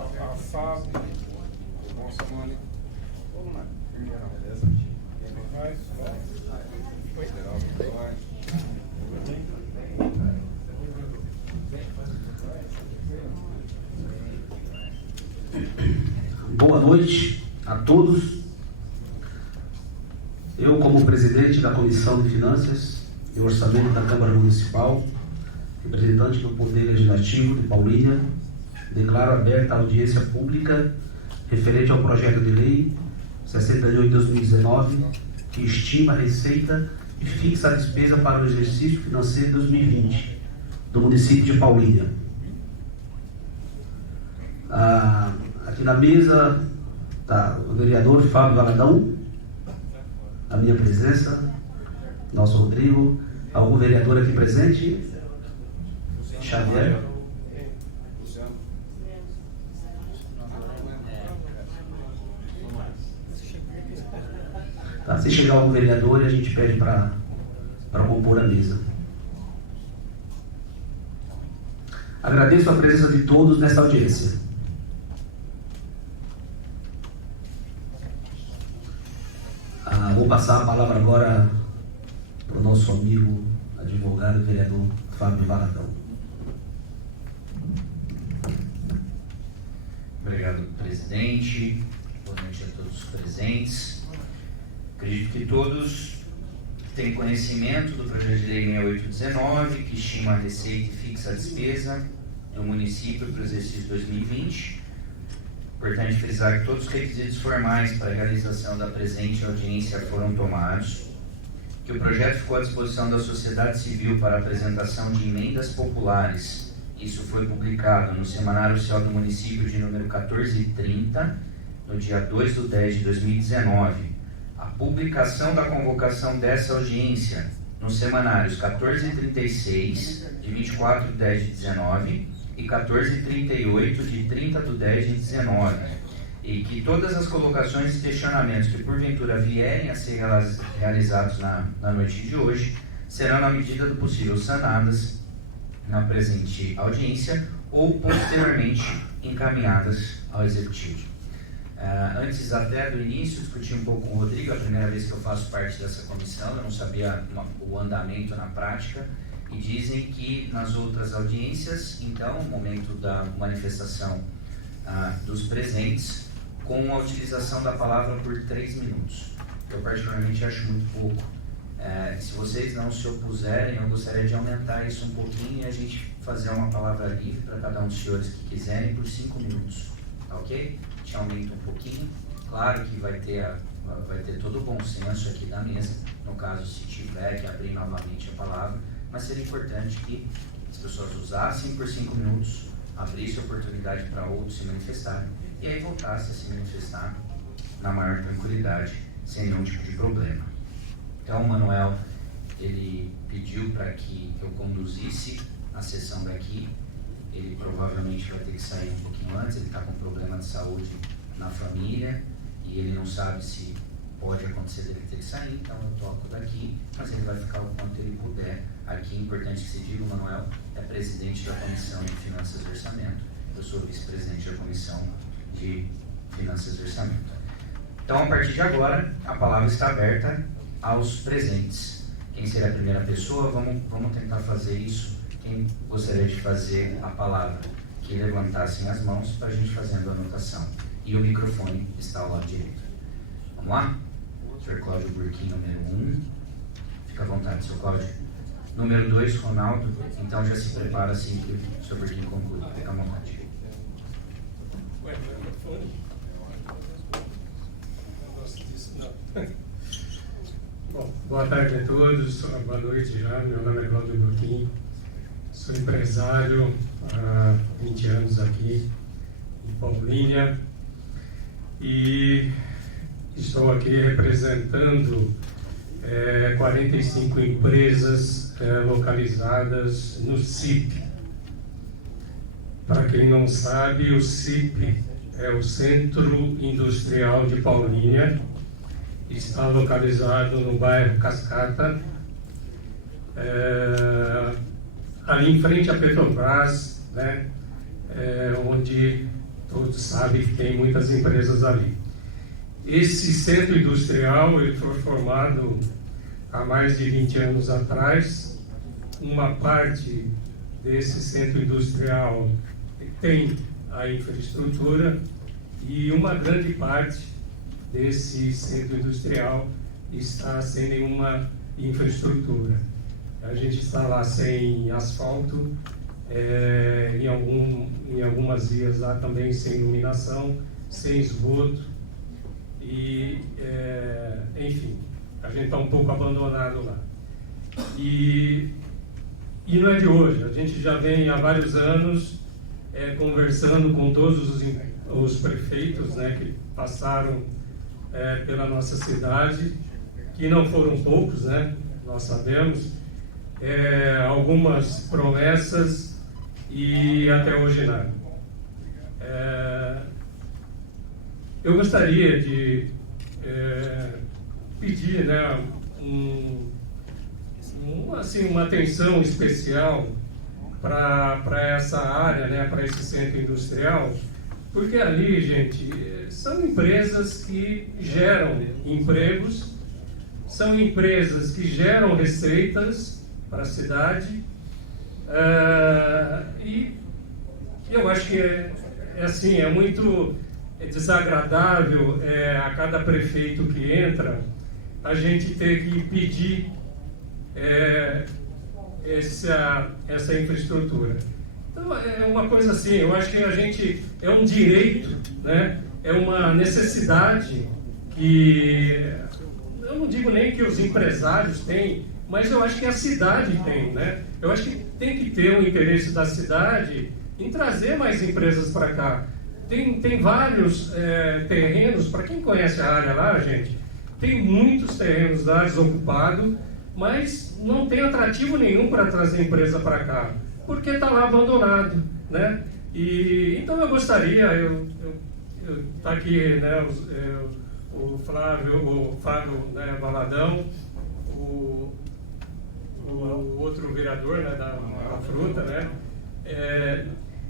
Assado. Nossa, mano. Vamos lá. Beleza? Vai. Boa noite a todos. Eu, como presidente da Comissão de Finanças e Orçamento da Câmara Municipal, representante do Poder Legislativo de Paulínia, declaro aberta a audiência pública referente ao projeto de lei 68/2019, que estima a receita e fixa a despesa para o exercício financeiro de 2020 do município de Paulínia. Aqui na mesa está o vereador Fábio Valadão, a minha presença, nosso Rodrigo, algum vereador aqui presente? Xavier. Tá, se chegar algum vereador, a gente pede para compor a mesa. Agradeço a presença de todos nesta audiência. Vou passar a palavra agora para o nosso amigo, advogado e vereador Fábio Valadão. Obrigado, presidente. Boa noite a todos os presentes. Acredito que todos têm conhecimento do projeto de lei 6819, que estima a receita e fixa a despesa do município para o exercício 2020. Importante frisar que todos os requisitos formais para a realização da presente audiência foram tomados, que o projeto ficou à disposição da sociedade civil para apresentação de emendas populares. Isso foi publicado no Semanário Oficial do Município de número 1430, no dia 2/10/2019. A publicação da convocação dessa audiência nos semanários 1436, de 24/10/19, e 1438, de 30/10/19, e que todas as colocações e questionamentos que porventura vierem a ser realizados na noite de hoje serão, na medida do possível, sanadas na presente audiência ou posteriormente encaminhadas ao Executivo. Antes até do início, discuti um pouco com o Rodrigo, a primeira vez que eu faço parte dessa comissão, eu não sabia o andamento na prática, e dizem que nas outras audiências, então, o momento da manifestação dos presentes, com a utilização da palavra por 3 minutos. Eu particularmente acho muito pouco. Se vocês não se opuserem, eu gostaria de aumentar isso um pouquinho e a gente fazer uma palavra livre para cada um dos senhores que quiserem por 5 minutos, tá ok? A gente aumenta um pouquinho. Claro que vai ter todo o bom senso aqui da mesa, no caso, se tiver que abrir novamente a palavra, mas seria importante que as pessoas usassem por 5 minutos, abrissem a oportunidade para outros se manifestarem e aí voltassem a se manifestar na maior tranquilidade, sem nenhum tipo de problema. Então, o Manuel, ele pediu para que eu conduzisse a sessão daqui. Ele provavelmente vai ter que sair um pouquinho antes, ele está com problema de saúde na família e ele não sabe se pode acontecer dele ter que sair, então eu toco daqui, mas ele vai ficar o quanto ele puder aqui. Importante que se diga, o Manuel é presidente da Comissão de Finanças e Orçamento, eu sou vice-presidente da Comissão de Finanças e Orçamento. Então, a partir de agora, a palavra está aberta aos presentes. Quem será a primeira pessoa? Vamos tentar fazer isso. Quem gostaria de fazer a palavra? Que levantassem as mãos para a gente fazendo a anotação. E o microfone está ao lado direito. Vamos lá? Sr. Cláudio Burquim, número 1. Fica à vontade, Sr. Cláudio. Número 2, Ronaldo. Então já se prepara assim que o Sr. Burquim conclui. Fica à vontade. Bom, boa tarde a todos, boa noite já. Meu nome é Cláudio Burquim. Sou empresário há 20 anos aqui em Paulínia e estou aqui representando 45 empresas localizadas no CIP. Para quem não sabe, o CIP é o Centro Industrial de Paulínia, está localizado no bairro Cascata, ali em frente à Petrobras, né, onde todos sabem que tem muitas empresas ali. Esse centro industrial ele foi formado há mais de 20 anos atrás. Uma parte desse centro industrial tem a infraestrutura e uma grande parte desse centro industrial está sem nenhuma infraestrutura. A gente está lá sem asfalto, em algumas vias lá também sem iluminação, sem esgoto e, enfim, a gente está um pouco abandonado lá. E não é de hoje, a gente já vem há vários anos conversando com todos os prefeitos, né, que passaram pela nossa cidade, que não foram poucos, né, nós sabemos, algumas promessas e até hoje nada. Eu gostaria de pedir, né, uma atenção especial para essa área, né, para esse centro industrial, porque ali, gente, são empresas que geram empregos, são empresas que geram receitas para a cidade, e eu acho que é muito desagradável a cada prefeito que entra a gente ter que pedir essa infraestrutura. Então é uma coisa assim, eu acho que a gente é um direito, né? É uma necessidade que eu não digo nem que os empresários têm, mas eu acho que a cidade tem, né? Eu acho que tem que ter o interesse da cidade em trazer mais empresas para cá. Tem vários terrenos, para quem conhece a área lá, gente, tem muitos terrenos lá desocupados, mas não tem atrativo nenhum para trazer empresa para cá, porque está lá abandonado, né? E então eu gostaria, tá aqui, né, o Fábio, né, Valadão, o outro vereador, né, da fruta, né?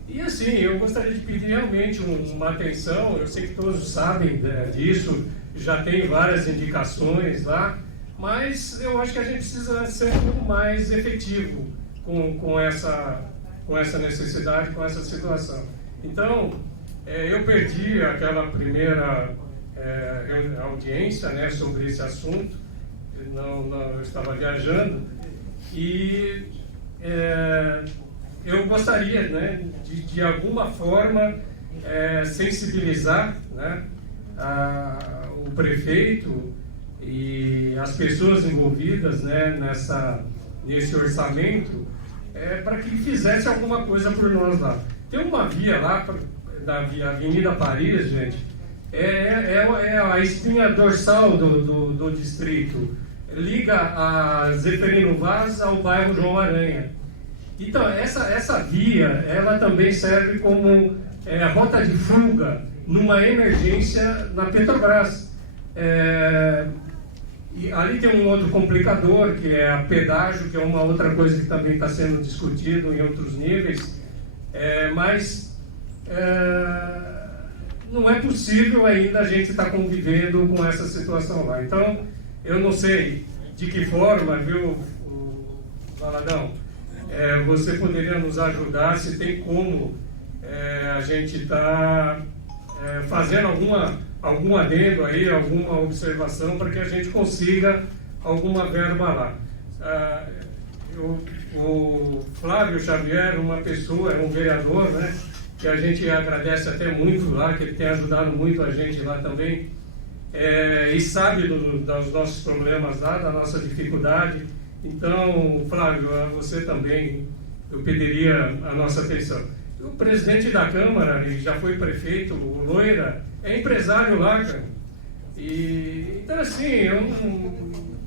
E assim, eu gostaria de pedir realmente uma atenção. Eu sei que todos sabem disso, já tem várias indicações lá, mas eu acho que a gente precisa ser um pouco mais efetivo com essa necessidade, com essa situação. Então, eu perdi aquela primeira audiência, né, sobre esse assunto, eu estava viajando, e eu gostaria, né, de alguma forma sensibilizar, né, o prefeito e as pessoas envolvidas, né, nesse orçamento, para que fizesse alguma coisa por nós lá. Tem uma via lá, da Avenida Paris, gente, é a espinha dorsal do distrito, liga a Zeferino Vaz ao bairro João Aranha. Então, essa via, ela também serve como rota de fuga numa emergência na Petrobras. E ali tem um outro complicador, que é a pedágio, que é uma outra coisa que também está sendo discutido em outros níveis, mas não é possível ainda a gente estar convivendo com essa situação lá. Então, eu não sei de que forma, viu, Valadão, você poderia nos ajudar, se tem como a gente está fazendo algum adendo aí, alguma observação para que a gente consiga alguma verba lá. O Flávio Xavier, uma pessoa, um vereador, né, que a gente agradece até muito lá, que ele tem ajudado muito a gente lá também, e sabe dos nossos problemas lá, da nossa dificuldade. Então, Flávio, a você também, eu pediria a nossa atenção. O presidente da Câmara, ele já foi prefeito, o Loira, é empresário lá, cara. Então, assim,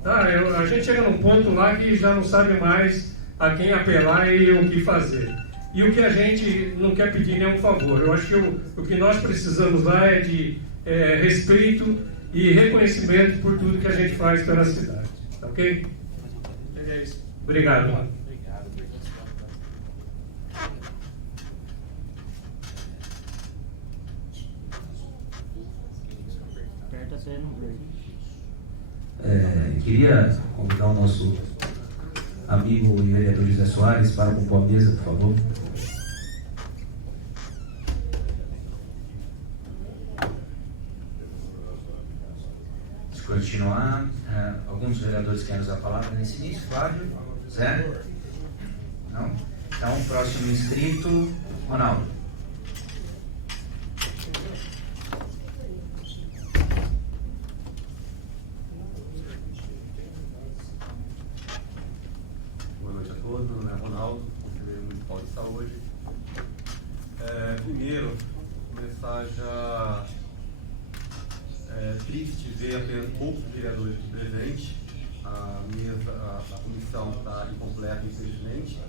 a gente chega num ponto lá que já não sabe mais a quem apelar e o que fazer. E o que a gente não quer pedir nenhum favor. Eu acho que o que nós precisamos lá é de respeito e reconhecimento por tudo que a gente faz pela cidade. Ok? É isso. Obrigado, mano. Queria convidar o nosso amigo e vereador José Soares para compor a mesa, por favor. Continuar, alguns vereadores querem usar a palavra nesse início. Flávio? Zé? Não? Então, próximo inscrito, Ronaldo. Boa noite a todos, meu nome é Ronaldo, conselheiro municipal de saúde. Primeiro, começar já triste ver apenas poucos vereadores aqui presentes. A comissão está incompleta, infelizmente.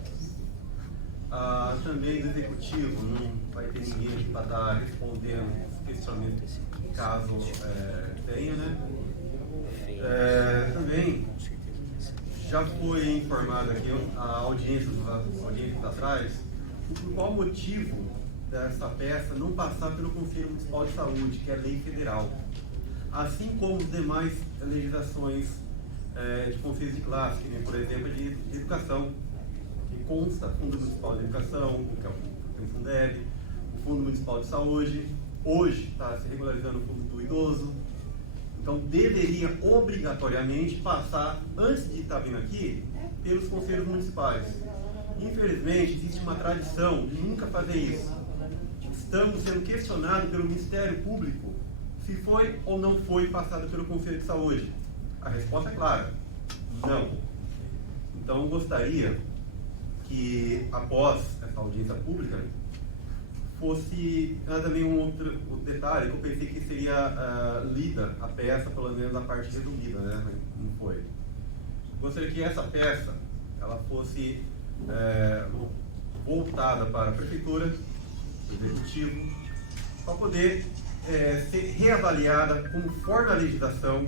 Também do executivo, não vai ter ninguém aqui para estar respondendo os questionamentos, caso tenha, né? Também já foi informado aqui a audiências atrás por qual motivo dessa peça não passar pelo Conselho Municipal de Saúde, que é lei federal. Assim como as demais legislações de conselhos de classe, que nem, por exemplo, de educação, que consta Fundo Municipal de Educação, que é o Fundeb, o Fundo Municipal de Saúde, hoje está se regularizando o Fundo do Idoso. Então, deveria obrigatoriamente passar, antes de estar vindo aqui, pelos conselhos municipais. Infelizmente, existe uma tradição de nunca fazer isso. Estamos sendo questionados pelo Ministério Público se foi ou não foi passado pelo Conselho de Saúde. A resposta é clara: não. Então, gostaria que, após essa audiência pública, fosse também um outro detalhe que eu pensei que seria lida a peça, pelo menos a parte resumida, né? Não foi. Gostaria que essa peça ela fosse voltada para a prefeitura, executivo, para poder ser reavaliada conforme a legislação,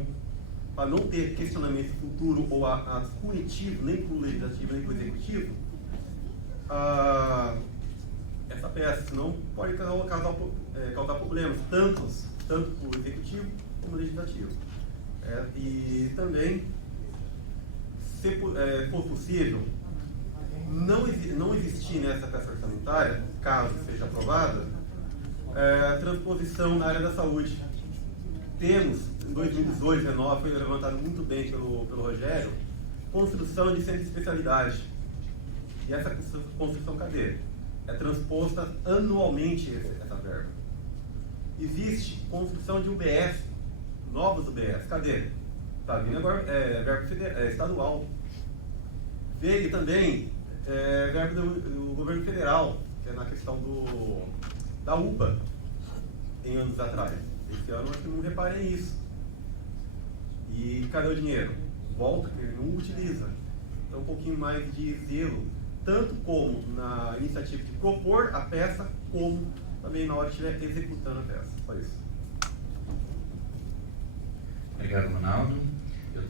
para não ter questionamento futuro ou punitivo, nem para o legislativo, nem para o executivo. Essa peça, senão pode causar problemas, tanto para o executivo como o legislativo. E também, se for possível, não existir nessa peça orçamentária, caso seja aprovada, a transposição na área da saúde. Temos, em 2018, 2019, foi levantado muito bem pelo Rogério, construção de centro de especialidade. E essa construção, cadê? É transposta anualmente essa verba. Existe construção de UBS, novos UBS, cadê? Está vindo agora verba estadual. Veio também verba do governo federal, que é na questão da UPA, em anos atrás. Esse ano acho que não reparem isso. E cadê o dinheiro? Volta, que ele não utiliza. Então um pouquinho mais de zelo, tanto como na iniciativa de propor a peça, como também na hora de estiver executando a peça. Só isso. Obrigado, Ronaldo. Eu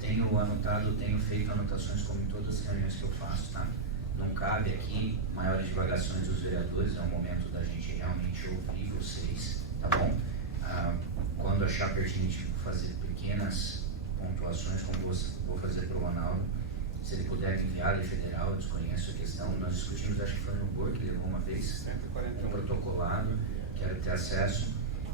tenho feito anotações como em todas as reuniões que eu faço, tá? Não cabe aqui maiores divagações dos vereadores, é o momento da gente realmente ouvir vocês, tá bom? Quando achar pertinente fazer pequenas pontuações, como vou fazer para o Ronaldo, se ele puder enviar a lei federal, eu desconheço a questão, nós discutimos, acho que foi no BOR que levou uma vez, protocolado, quero ter acesso,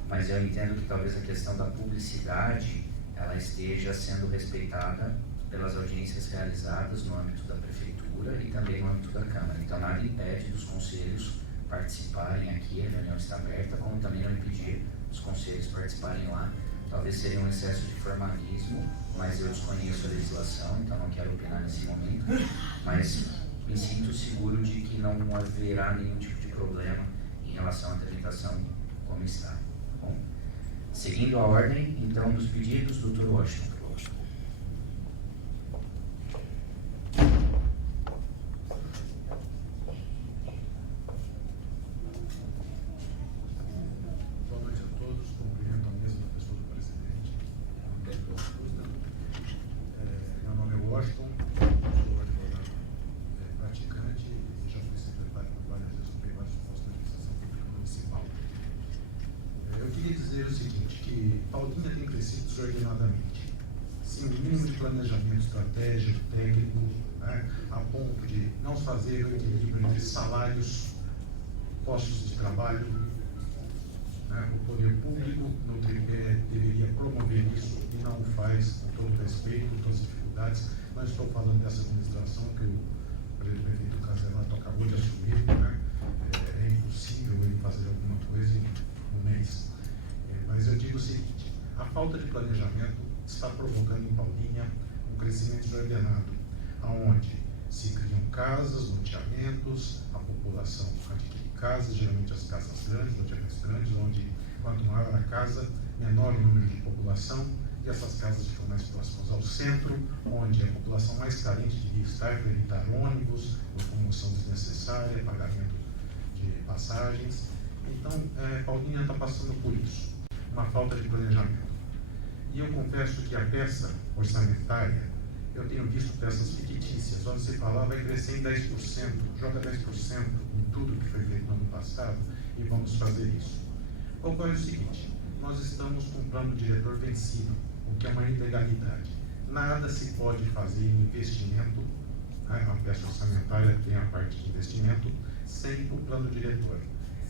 mas eu entendo que talvez a questão da publicidade, ela esteja sendo respeitada pelas audiências realizadas no âmbito da prefeitura e também no âmbito da Câmara. Então, nada impede dos conselhos participarem aqui, a reunião está aberta, como também não impedir os conselhos participarem lá. Talvez seria um excesso de formalismo, mas eu desconheço a legislação, então não quero opinar nesse momento, mas me sinto seguro de que não haverá nenhum tipo de problema em relação à tramitação como está. Tá bom? Seguindo a ordem, então, dos pedidos, Dr. Washington. Boa noite a todos, cumprimento a mesa da pessoa do presidente. Meu nome é Washington, sou advogado praticante e já fui secretário por várias vezes, ocupei vários postos de administração pública municipal. Eu queria dizer dizer o seguinte, que Paulínia tem crescido desordenadamente, sem o mínimo de planejamento estratégico, técnico, né, a ponto de não fazer o equilíbrio entre salários, postos de trabalho. O poder público, no tripé, deveria promover isso e não o faz, com todo respeito, com todas as dificuldades. Não estou falando dessa administração que o prefeito Caselato acabou de assumir, né? É impossível ele fazer alguma coisa em um mês. Mas eu digo o seguinte, a falta de planejamento está provocando em Paulínia um crescimento desordenado, onde se criam casas, loteamentos, a população adquire casas, geralmente as casas grandes, loteamentos grandes, onde quanto maior a casa, menor o número de população, e essas casas ficam mais próximas ao centro, onde a população mais carente devia estar para evitar ônibus, locomoção desnecessária, pagamento de passagens. Então, Paulínia está passando por isso, uma falta de planejamento. E eu confesso que a peça orçamentária, eu tenho visto peças fictícias, onde se falava vai crescer em 10%, joga 10% em tudo que foi feito no ano passado e vamos fazer isso. Ocorre o seguinte, nós estamos com um plano diretor vencido, o que é uma ilegalidade. Nada se pode fazer em investimento, né, uma peça orçamentária tem a parte de investimento, sem o plano diretor.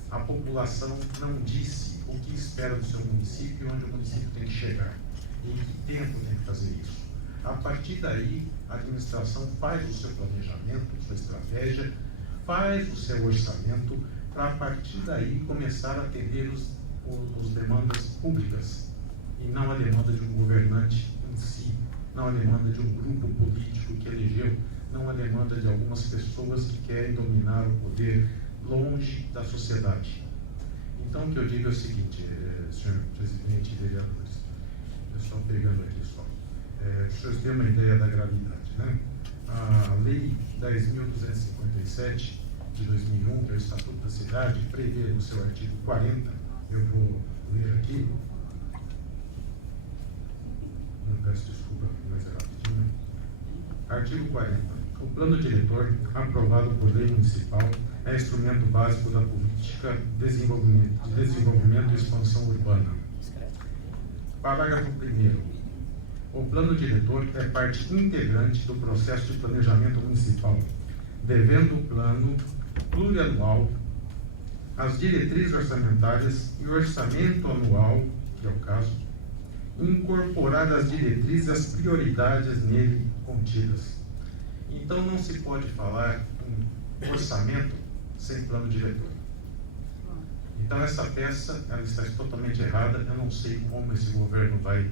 A população não disse o que espera do seu município e onde o município tem que chegar, e em que tempo tem que fazer isso. A partir daí, a administração faz o seu planejamento, sua estratégia, faz o seu orçamento, para a partir daí começar a atender os demandas públicas, e não a demanda de um governante em si, não a demanda de um grupo político que elegeu, não a demanda de algumas pessoas que querem dominar o poder longe da sociedade. Então, o que eu digo é o seguinte, senhor presidente e vereadores, eu estou pegando aqui só. Para os senhores terem uma ideia da gravidade, né? A Lei 10.257 de 2001, que é o Estatuto da Cidade, prevê no seu artigo 40, eu vou ler aqui, não peço desculpa, mas é rapidinho. Artigo 40. O plano diretor, aprovado por lei municipal, é instrumento básico da política de desenvolvimento e expansão urbana. Parágrafo 1º. O plano diretor é parte integrante do processo de planejamento municipal, devendo o plano plurianual, as diretrizes orçamentárias e o orçamento anual, que é o caso, incorporar as diretrizes e as prioridades nele contidas. Então não se pode falar em orçamento sem plano diretor. Então essa peça, ela está totalmente errada, eu não sei como esse governo vai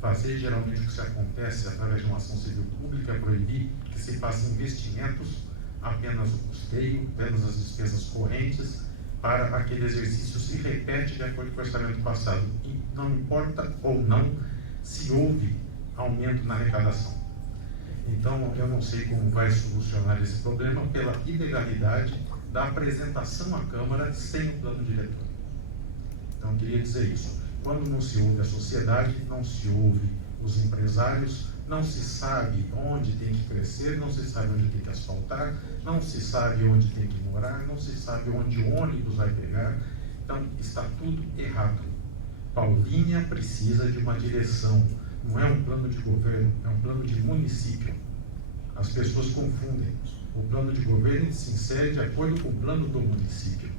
fazer. Geralmente o que se acontece através de uma ação civil pública é proibir que se façam investimentos, apenas o custeio, apenas as despesas correntes, para aquele exercício se repete de acordo com o orçamento passado. E não importa ou não se houve aumento na arrecadação. Então eu não sei como vai solucionar esse problema pela ilegalidade da apresentação à Câmara sem o plano diretor. Então eu queria dizer isso. Quando não se ouve a sociedade, não se ouve os empresários, não se sabe onde tem que crescer, não se sabe onde tem que asfaltar, não se sabe onde tem que morar, não se sabe onde o ônibus vai pegar. Então está tudo errado. Paulínia precisa de uma direção, não é um plano de governo, é um plano de município. As pessoas confundem. O plano de governo se insere de acordo com o plano do município.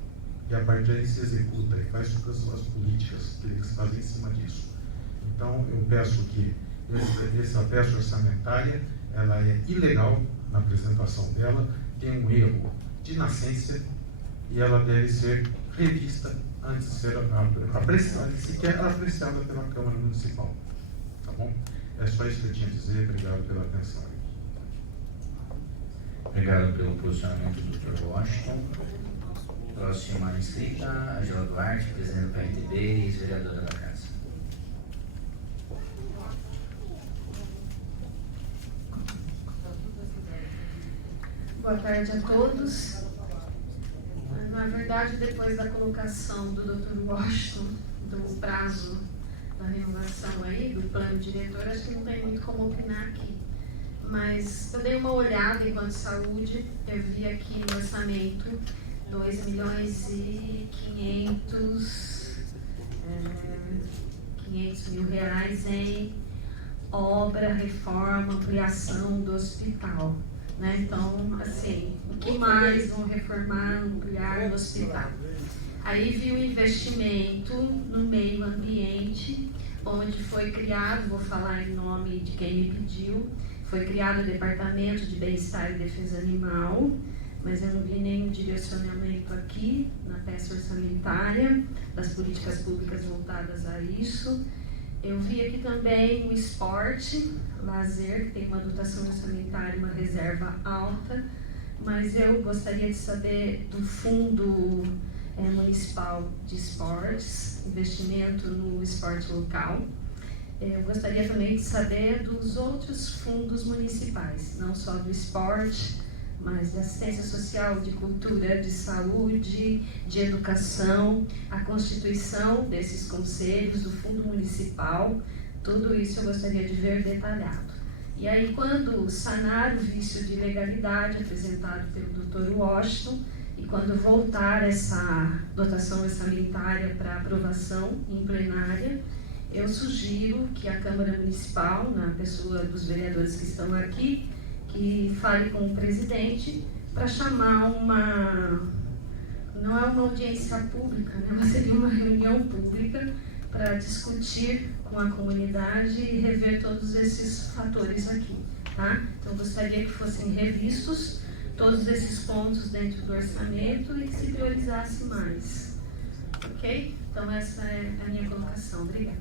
E a partir daí se executa e faz as políticas que eles fazem em cima disso. Então, eu peço que essa peça orçamentária, ela é ilegal na apresentação dela, tem um erro de nascência e ela deve ser revista antes de ser sequer apreciada pela Câmara Municipal. Tá bom? É só isso que eu tinha a dizer. Obrigado pela atenção. Obrigado pelo posicionamento do Dr. Washington. Próxima inscrita, Angela Duarte, presidente do PRTB e ex-vereadora da Casa. Boa tarde a todos. Na verdade, depois da colocação do Dr. Washington, do prazo da renovação aí, do plano diretor, acho que não tem muito como opinar aqui. Mas eu dei uma olhada enquanto saúde, eu vi aqui no orçamento 2.500.000 mais em obra, reforma, ampliação do hospital. Né? Então, assim, o que mais vão reformar, ampliar no hospital? Aí vi o investimento no meio ambiente, onde foi criado, vou falar em nome de quem me pediu, foi criado o Departamento de Bem-Estar e Defesa Animal, mas eu não vi nenhum direcionamento aqui na peça orçamentária das políticas públicas voltadas a isso. Eu vi aqui também o esporte, lazer, que tem uma dotação orçamentária, uma reserva alta, mas eu gostaria de saber do Fundo Municipal de Esportes, investimento no esporte local. Eu gostaria também de saber dos outros fundos municipais, não só do esporte, mas de assistência social, de cultura, de saúde, de educação, a constituição desses conselhos, do fundo municipal, tudo isso eu gostaria de ver detalhado. E aí, quando sanar o vício de legalidade apresentado pelo Dr. Washington, e quando voltar essa dotação orçamentária para aprovação em plenária, eu sugiro que a Câmara Municipal, na pessoa dos vereadores que estão aqui, que fale com o presidente para chamar não é uma audiência pública, né, mas seria uma reunião pública para discutir com a comunidade e rever todos esses fatores aqui, tá? Então, eu gostaria que fossem revistos todos esses pontos dentro do orçamento e que se priorizasse mais, ok? Então, essa é a minha colocação. Obrigada.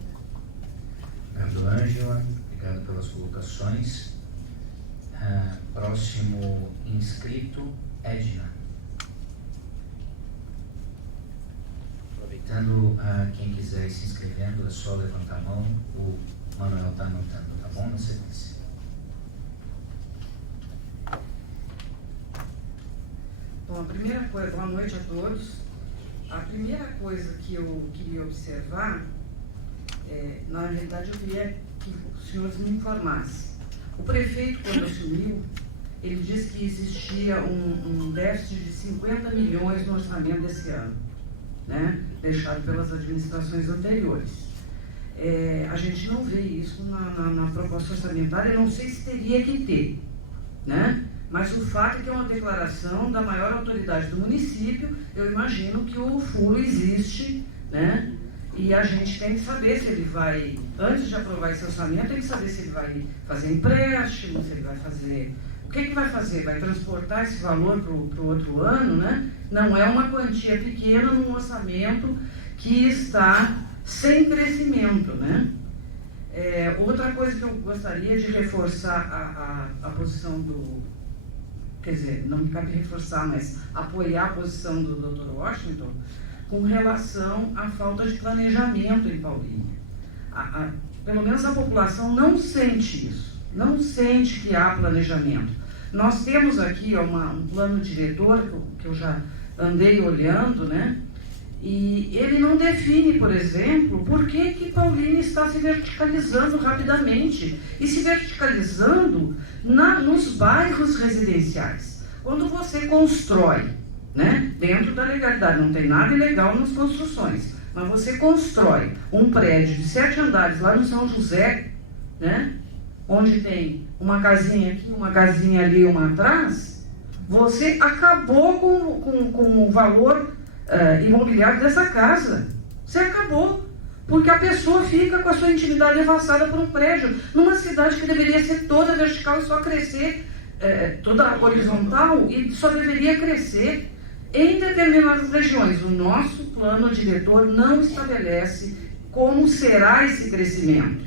Obrigado, Ângela. Obrigado pelas colocações. Próximo inscrito, Edna. Aproveitando, quem quiser ir se inscrevendo, é só levantar a mão. O Manuel está anotando, tá bom? Na sequência. Bom, a primeira coisa, boa noite a todos. A primeira coisa que eu queria observar, na realidade eu queria que os senhores me informassem. O prefeito, quando assumiu, ele disse que existia um déficit de 50 milhões no orçamento desse ano, né? Deixado pelas administrações anteriores. A gente não vê isso na proposta orçamentária, não sei se teria que ter, né? Mas o fato é que é uma declaração da maior autoridade do município, eu imagino que o furo existe, né? E a gente tem que saber se ele vai, antes de aprovar esse orçamento, tem que saber se ele vai fazer empréstimo, se ele vai fazer... O que vai fazer? Vai transportar esse valor para o outro ano, né? Não é uma quantia pequena num orçamento que está sem crescimento, né? Outra coisa que eu gostaria de reforçar a posição do... Quer dizer, não me cabe reforçar, mas apoiar a posição do Dr. Washington com relação à falta de planejamento em Paulínia. Pelo menos a população não sente isso, não sente que há planejamento. Nós temos aqui um plano diretor que eu já andei olhando, né? E ele não define, por exemplo, por que Paulínia está se verticalizando rapidamente e se verticalizando nos bairros residenciais. Quando você constrói, né, dentro da legalidade, não tem nada ilegal nas construções, mas você constrói um prédio de 7 andares lá no São José, né, onde tem uma casinha aqui, uma casinha ali, uma atrás, você acabou com o valor imobiliário dessa casa. Você acabou. Porque a pessoa fica com a sua intimidade devassada por um prédio, numa cidade que deveria ser toda vertical e só crescer, toda horizontal, e só deveria crescer em determinadas regiões. O nosso plano diretor não estabelece como será esse crescimento.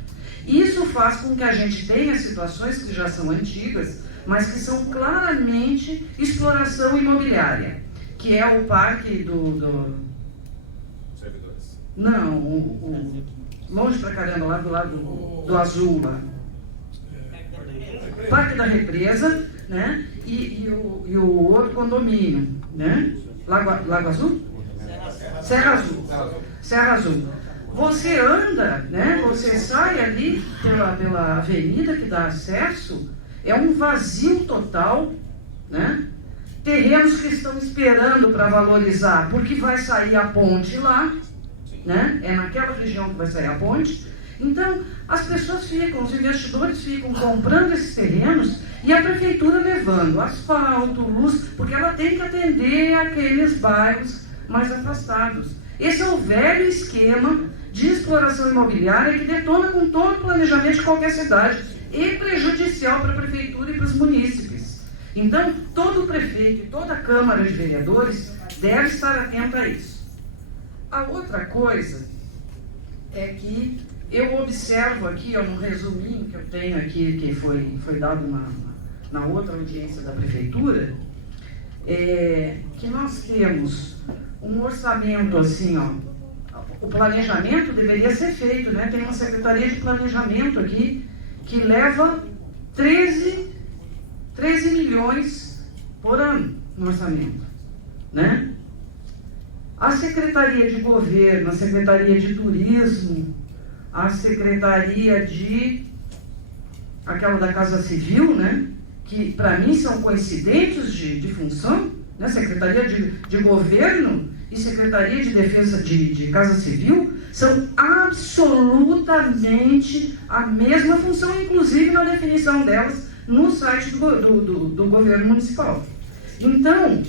Isso faz com que a gente tenha situações que já são antigas, mas que são claramente exploração imobiliária, que é o parque Servidores. Não, longe pra caramba, lá do lado do Azul, lá. Parque da Represa, né? E o outro condomínio, né? Lago Azul? Serra Azul. Serra Azul. Você anda, né? Você sai ali pela avenida que dá acesso, é um vazio total, né? Terrenos que estão esperando para valorizar, porque vai sair a ponte lá, né? É naquela região que vai sair a ponte, Então, as pessoas ficam, os investidores ficam comprando esses terrenos e a prefeitura levando asfalto, luz, porque ela tem que atender aqueles bairros mais afastados. Esse é o velho esquema de exploração imobiliária que detona com todo o planejamento de qualquer cidade e prejudicial para a prefeitura e para os munícipes. Então, todo prefeito e toda a Câmara de Vereadores deve estar atento a isso. A outra coisa é que eu observo aqui, um resuminho que eu tenho aqui, que foi dado na outra audiência da prefeitura, que nós temos um orçamento assim, o planejamento deveria ser feito, né? Tem uma secretaria de planejamento aqui que leva 13 milhões por ano no orçamento, né? A Secretaria de Governo, a Secretaria de Turismo, a Secretaria de... aquela da Casa Civil, né? Que para mim são coincidentes de função, né? Secretaria de Governo e Secretaria de Defesa de Casa Civil são absolutamente a mesma função, inclusive na definição delas no site do governo municipal. Então,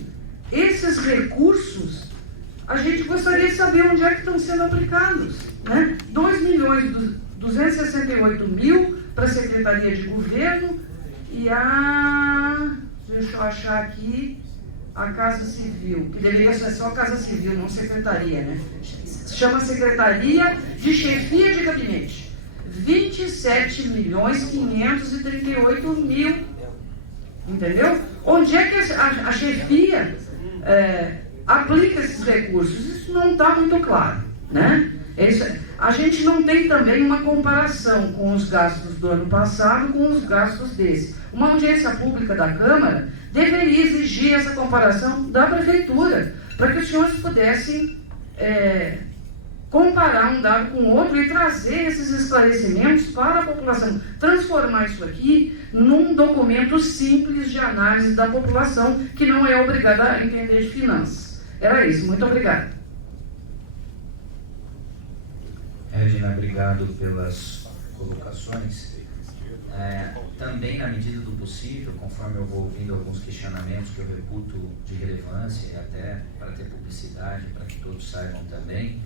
esses recursos, a gente gostaria de saber onde é que estão sendo aplicados, né? 2.268.000 para a Secretaria de Governo e deixa eu achar aqui, a Casa Civil, que deveria ser só a Casa Civil, não Secretaria, né? Chama Secretaria de Chefia de Gabinete. 27.538.000. Entendeu? Onde é que a chefia aplica esses recursos? Isso não está muito claro, né? A gente não tem também uma comparação com os gastos do ano passado com os gastos desse. Uma audiência pública da Câmara deveria exigir essa comparação da Prefeitura, para que os senhores pudessem comparar um dado com o outro e trazer esses esclarecimentos para a população. Transformar isso aqui num documento simples de análise da população, que não é obrigada a entender de finanças. Era isso. Muito obrigada. Edna, obrigado pelas colocações. Também, na medida do possível, conforme eu vou ouvindo alguns questionamentos que eu reputo de relevância, e até para ter publicidade, para que todos saibam também,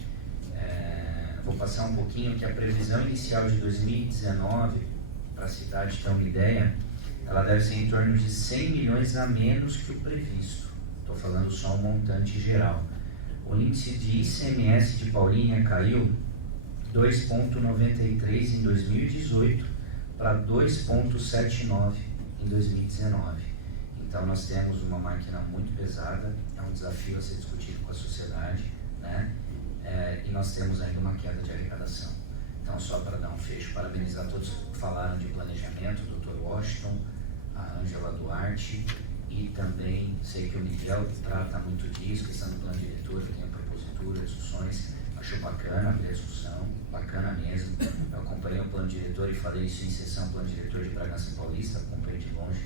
vou passar um pouquinho que a previsão inicial de 2019, para a cidade ter uma ideia, ela deve ser em torno de 100 milhões a menos que o previsto. Estou falando só o montante geral. O índice de ICMS de Paulínia caiu 2,93 em 2018 para 2,79 em 2019. Então nós temos uma máquina muito pesada, é um desafio a ser discutido com a sociedade, né? E nós temos ainda uma queda de arrecadação. Então, só para dar um fecho, parabenizar todos que falaram de planejamento, o Dr. Washington, a Ângela Duarte, e também sei que o Miguel trata muito disso, questão do plano diretor, tem a propositura, discussões. Acho bacana a discussão, bacana mesmo. Eu acompanhei o plano diretor e falei isso em sessão plano diretor de Bragança Paulista, acompanhei de longe.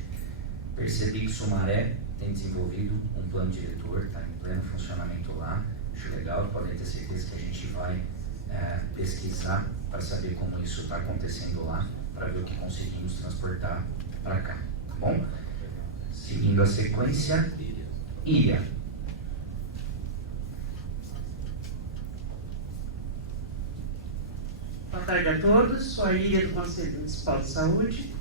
Percebi que Sumaré tem desenvolvido um plano diretor, está em pleno funcionamento lá. Acho legal, podem ter certeza que a gente vai pesquisar para saber como isso está acontecendo lá, para ver o que conseguimos transportar para cá, tá bom? Seguindo a sequência, Ilha. Boa tarde a todos, sou a Ilha do Conselho Municipal de Saúde.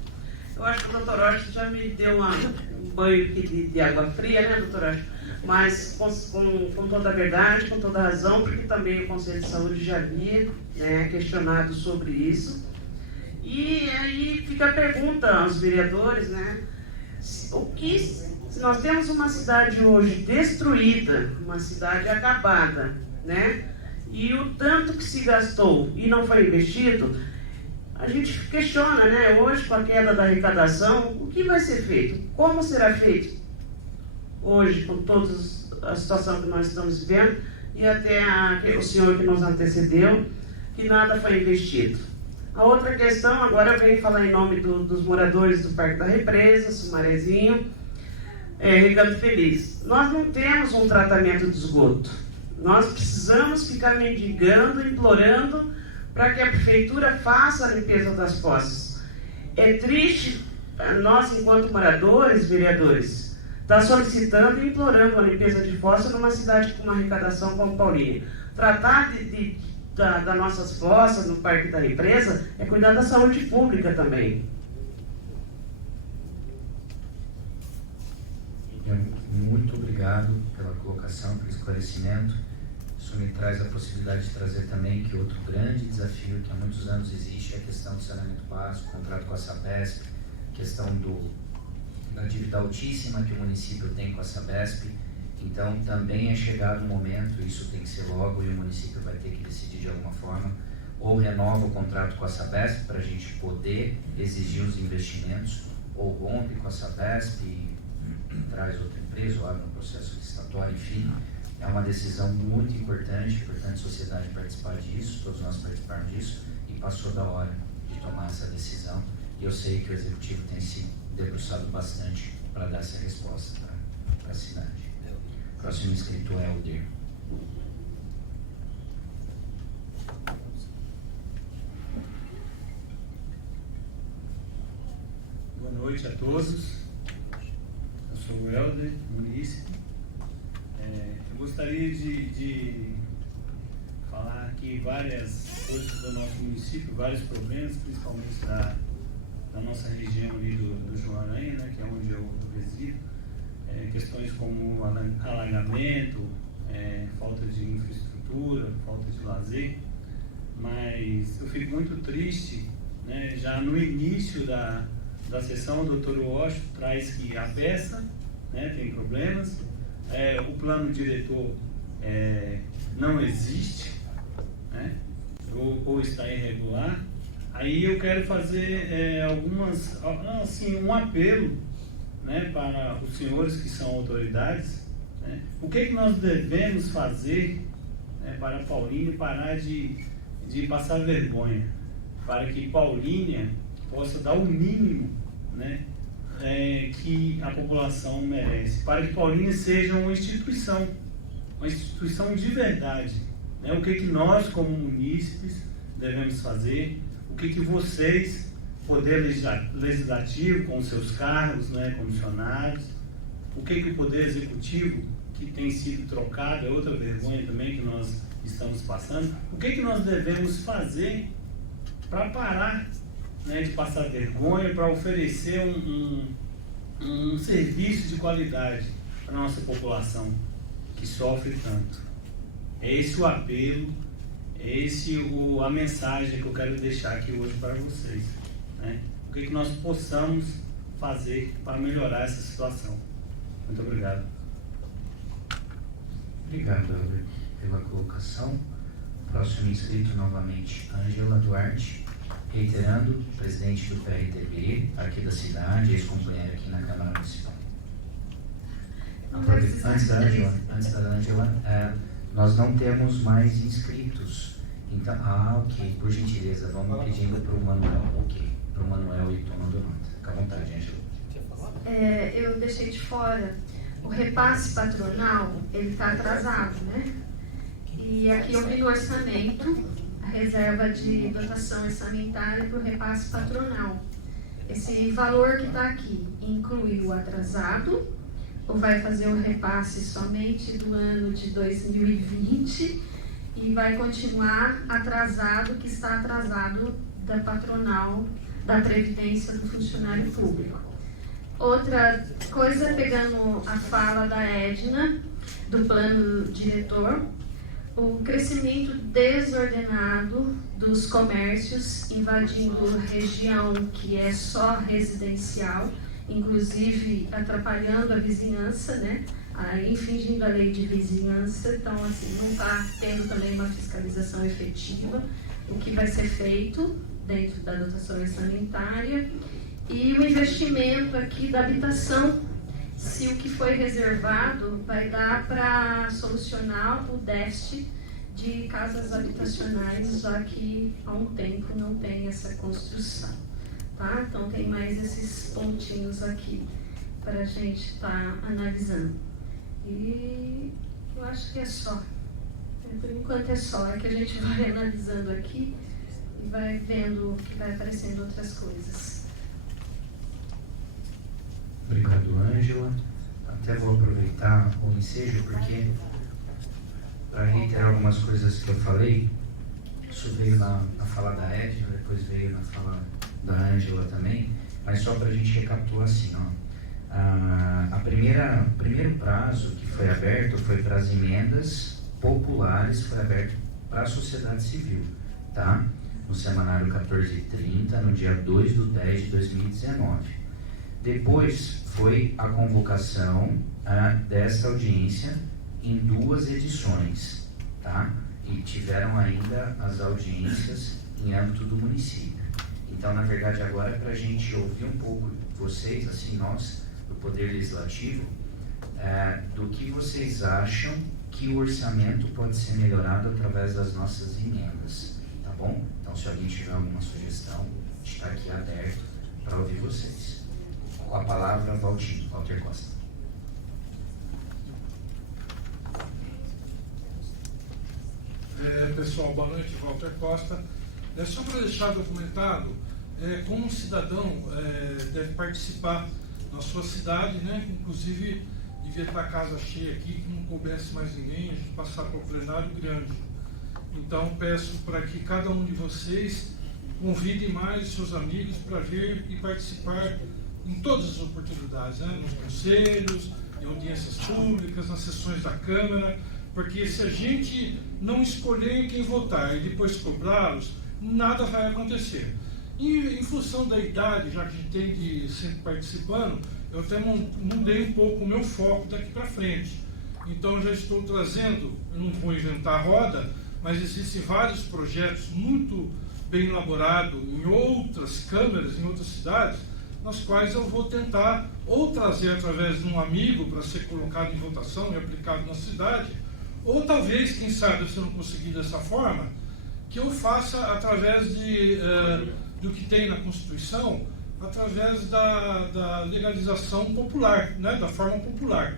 Eu acho que o Dr. Washington já me deu um banho aqui de água fria, né, Dr. Washington? Mas com toda a verdade, com toda a razão, porque também o Conselho de Saúde já havia questionado sobre isso. E aí fica a pergunta aos vereadores, né? Se nós temos uma cidade hoje destruída, uma cidade acabada, né? E o tanto que se gastou e não foi investido, a gente questiona, né? Hoje, com a queda da arrecadação, o que vai ser feito? Como será feito? Hoje, com toda a situação que nós estamos vivendo, e até o senhor que nos antecedeu, que nada foi investido. A outra questão, agora eu venho falar em nome dos moradores do Parque da Represa, Sumarezinho, Recanto Feliz. Nós não temos um tratamento de esgoto. Nós precisamos ficar mendigando, implorando para que a prefeitura faça a limpeza das fossas. É triste, nós, enquanto moradores, vereadores, estar solicitando e implorando a limpeza de fossa numa cidade com uma arrecadação como Paulínia. Tratar das nossas fossas no Parque da Represa é cuidar da saúde pública também. Muito obrigado pela colocação, pelo esclarecimento. Isso me traz a possibilidade de trazer também que outro grande desafio que há muitos anos existe é a questão do saneamento básico, contrato com a Sabesp, questão da dívida altíssima que o município tem com a Sabesp. Então, também é chegado o momento, isso tem que ser logo, e o município vai ter que decidir de alguma forma, ou renova o contrato com a Sabesp para a gente poder exigir os investimentos, ou rompe com a Sabesp e traz outra empresa, ou abre um processo licitatório, enfim. É uma decisão muito importante a sociedade participar disso, todos nós participarmos disso, e passou da hora de tomar essa decisão. E eu sei que o Executivo tem se debruçado bastante para dar essa resposta para a cidade. Próximo inscrito é o Helder. Boa noite a todos. Eu sou o Helder, munícipe. Eu gostaria de falar aqui várias coisas do nosso município, vários problemas, principalmente da nossa região ali do João Aranha, né, que é onde eu resido. Questões como alagamento, falta de infraestrutura, falta de lazer. Mas eu fico muito triste, né, já no início da sessão, o Dr. Washington traz que a peça, né, tem problemas, o plano diretor não existe, né, ou está irregular. Aí eu quero fazer um apelo, né, para os senhores que são autoridades, né, o que nós devemos fazer, né, para Paulínia parar de passar vergonha, para que Paulínia possa dar o mínimo, né, que a população merece, para que Paulínia seja uma instituição de verdade, né? O que nós como munícipes devemos fazer, o que vocês, Poder Legislativo com seus cargos, né, comissionados, o que o Poder Executivo, que tem sido trocado, é outra vergonha também que nós estamos passando, o que nós devemos fazer para parar, né, de passar vergonha, para oferecer um serviço de qualidade para a nossa população que sofre tanto. É esse o apelo, é esse a mensagem que eu quero deixar aqui hoje para vocês, né? O que nós possamos fazer para melhorar essa situação. Muito obrigado. Obrigado, Helder, pela colocação. Próximo inscrito novamente, Ângela Duarte. Reiterando, presidente do PRTB, aqui da cidade, ex-companheira aqui na Câmara Municipal. Antes da Ângela, nós não temos mais inscritos. Então, ok, por gentileza, vamos pedindo para o Manuel, para o Manuel e tomando nota. Fica à vontade, Ângela. Eu deixei de fora o repasse patronal, ele está atrasado, né? E aqui eu vi no orçamento a reserva de dotação orçamentária para o repasse patronal. Esse valor que está aqui inclui o atrasado, ou vai fazer o repasse somente do ano de 2020 e vai continuar atrasado, que está atrasado da patronal da Previdência do Funcionário Público. Outra coisa, pegando a fala da Edna, do plano diretor, o crescimento desordenado dos comércios invadindo região que é só residencial, inclusive atrapalhando a vizinhança, né? Aí infringindo a lei de vizinhança, então assim, não está tendo também uma fiscalização efetiva, o que vai ser feito dentro da dotação orçamentária, e o investimento aqui da habitação, se o que foi reservado vai dar para solucionar o déficit de casas habitacionais, já que há um tempo não tem essa construção, tá? Então tem mais esses pontinhos aqui para a gente estar analisando. E eu acho que é só. Por enquanto é só, é que a gente vai analisando aqui e vai vendo que vai aparecendo outras coisas. Obrigado, Ângela. Até vou aproveitar o ensejo, porque para reiterar algumas coisas que eu falei, isso veio na fala da Edna, depois veio na fala da Ângela também, mas só para a gente recapitular assim, ó. O primeiro prazo que foi aberto foi para as emendas populares, foi aberto para a sociedade civil, tá? No semanário 1430, no dia 2/10/2019. Depois foi a convocação dessa audiência em 2 edições, tá? E tiveram ainda as audiências em âmbito do município. Então, na verdade, agora é para a gente ouvir um pouco vocês, assim, nós, do Poder Legislativo, do que vocês acham que o orçamento pode ser melhorado através das nossas emendas, tá bom? Então, se alguém tiver alguma sugestão, a gente está aqui aberto para ouvir vocês. Com a palavra, Walter Costa. Pessoal, boa noite, Walter Costa. Só para deixar documentado, como um cidadão deve participar na sua cidade, né? Inclusive, devia estar a casa cheia aqui, que não coubesse mais ninguém, a gente passar para o plenário grande. Então, peço para que cada um de vocês convide mais seus amigos para vir e participar em todas as oportunidades, né? Nos conselhos, em audiências públicas, nas sessões da Câmara, porque se a gente não escolher quem votar e depois cobrá-los, nada vai acontecer. E em função da idade, já que a gente tem de sempre participando, eu até mudei um pouco o meu foco daqui para frente. Então já estou trazendo, eu não vou inventar a roda, mas existem vários projetos muito bem elaborados em outras câmaras, em outras cidades, nas quais eu vou tentar ou trazer através de um amigo para ser colocado em votação e aplicado na cidade, ou talvez, quem sabe, se eu não conseguir dessa forma, que eu faça através do que tem na Constituição, através da legalização popular, né, da forma popular.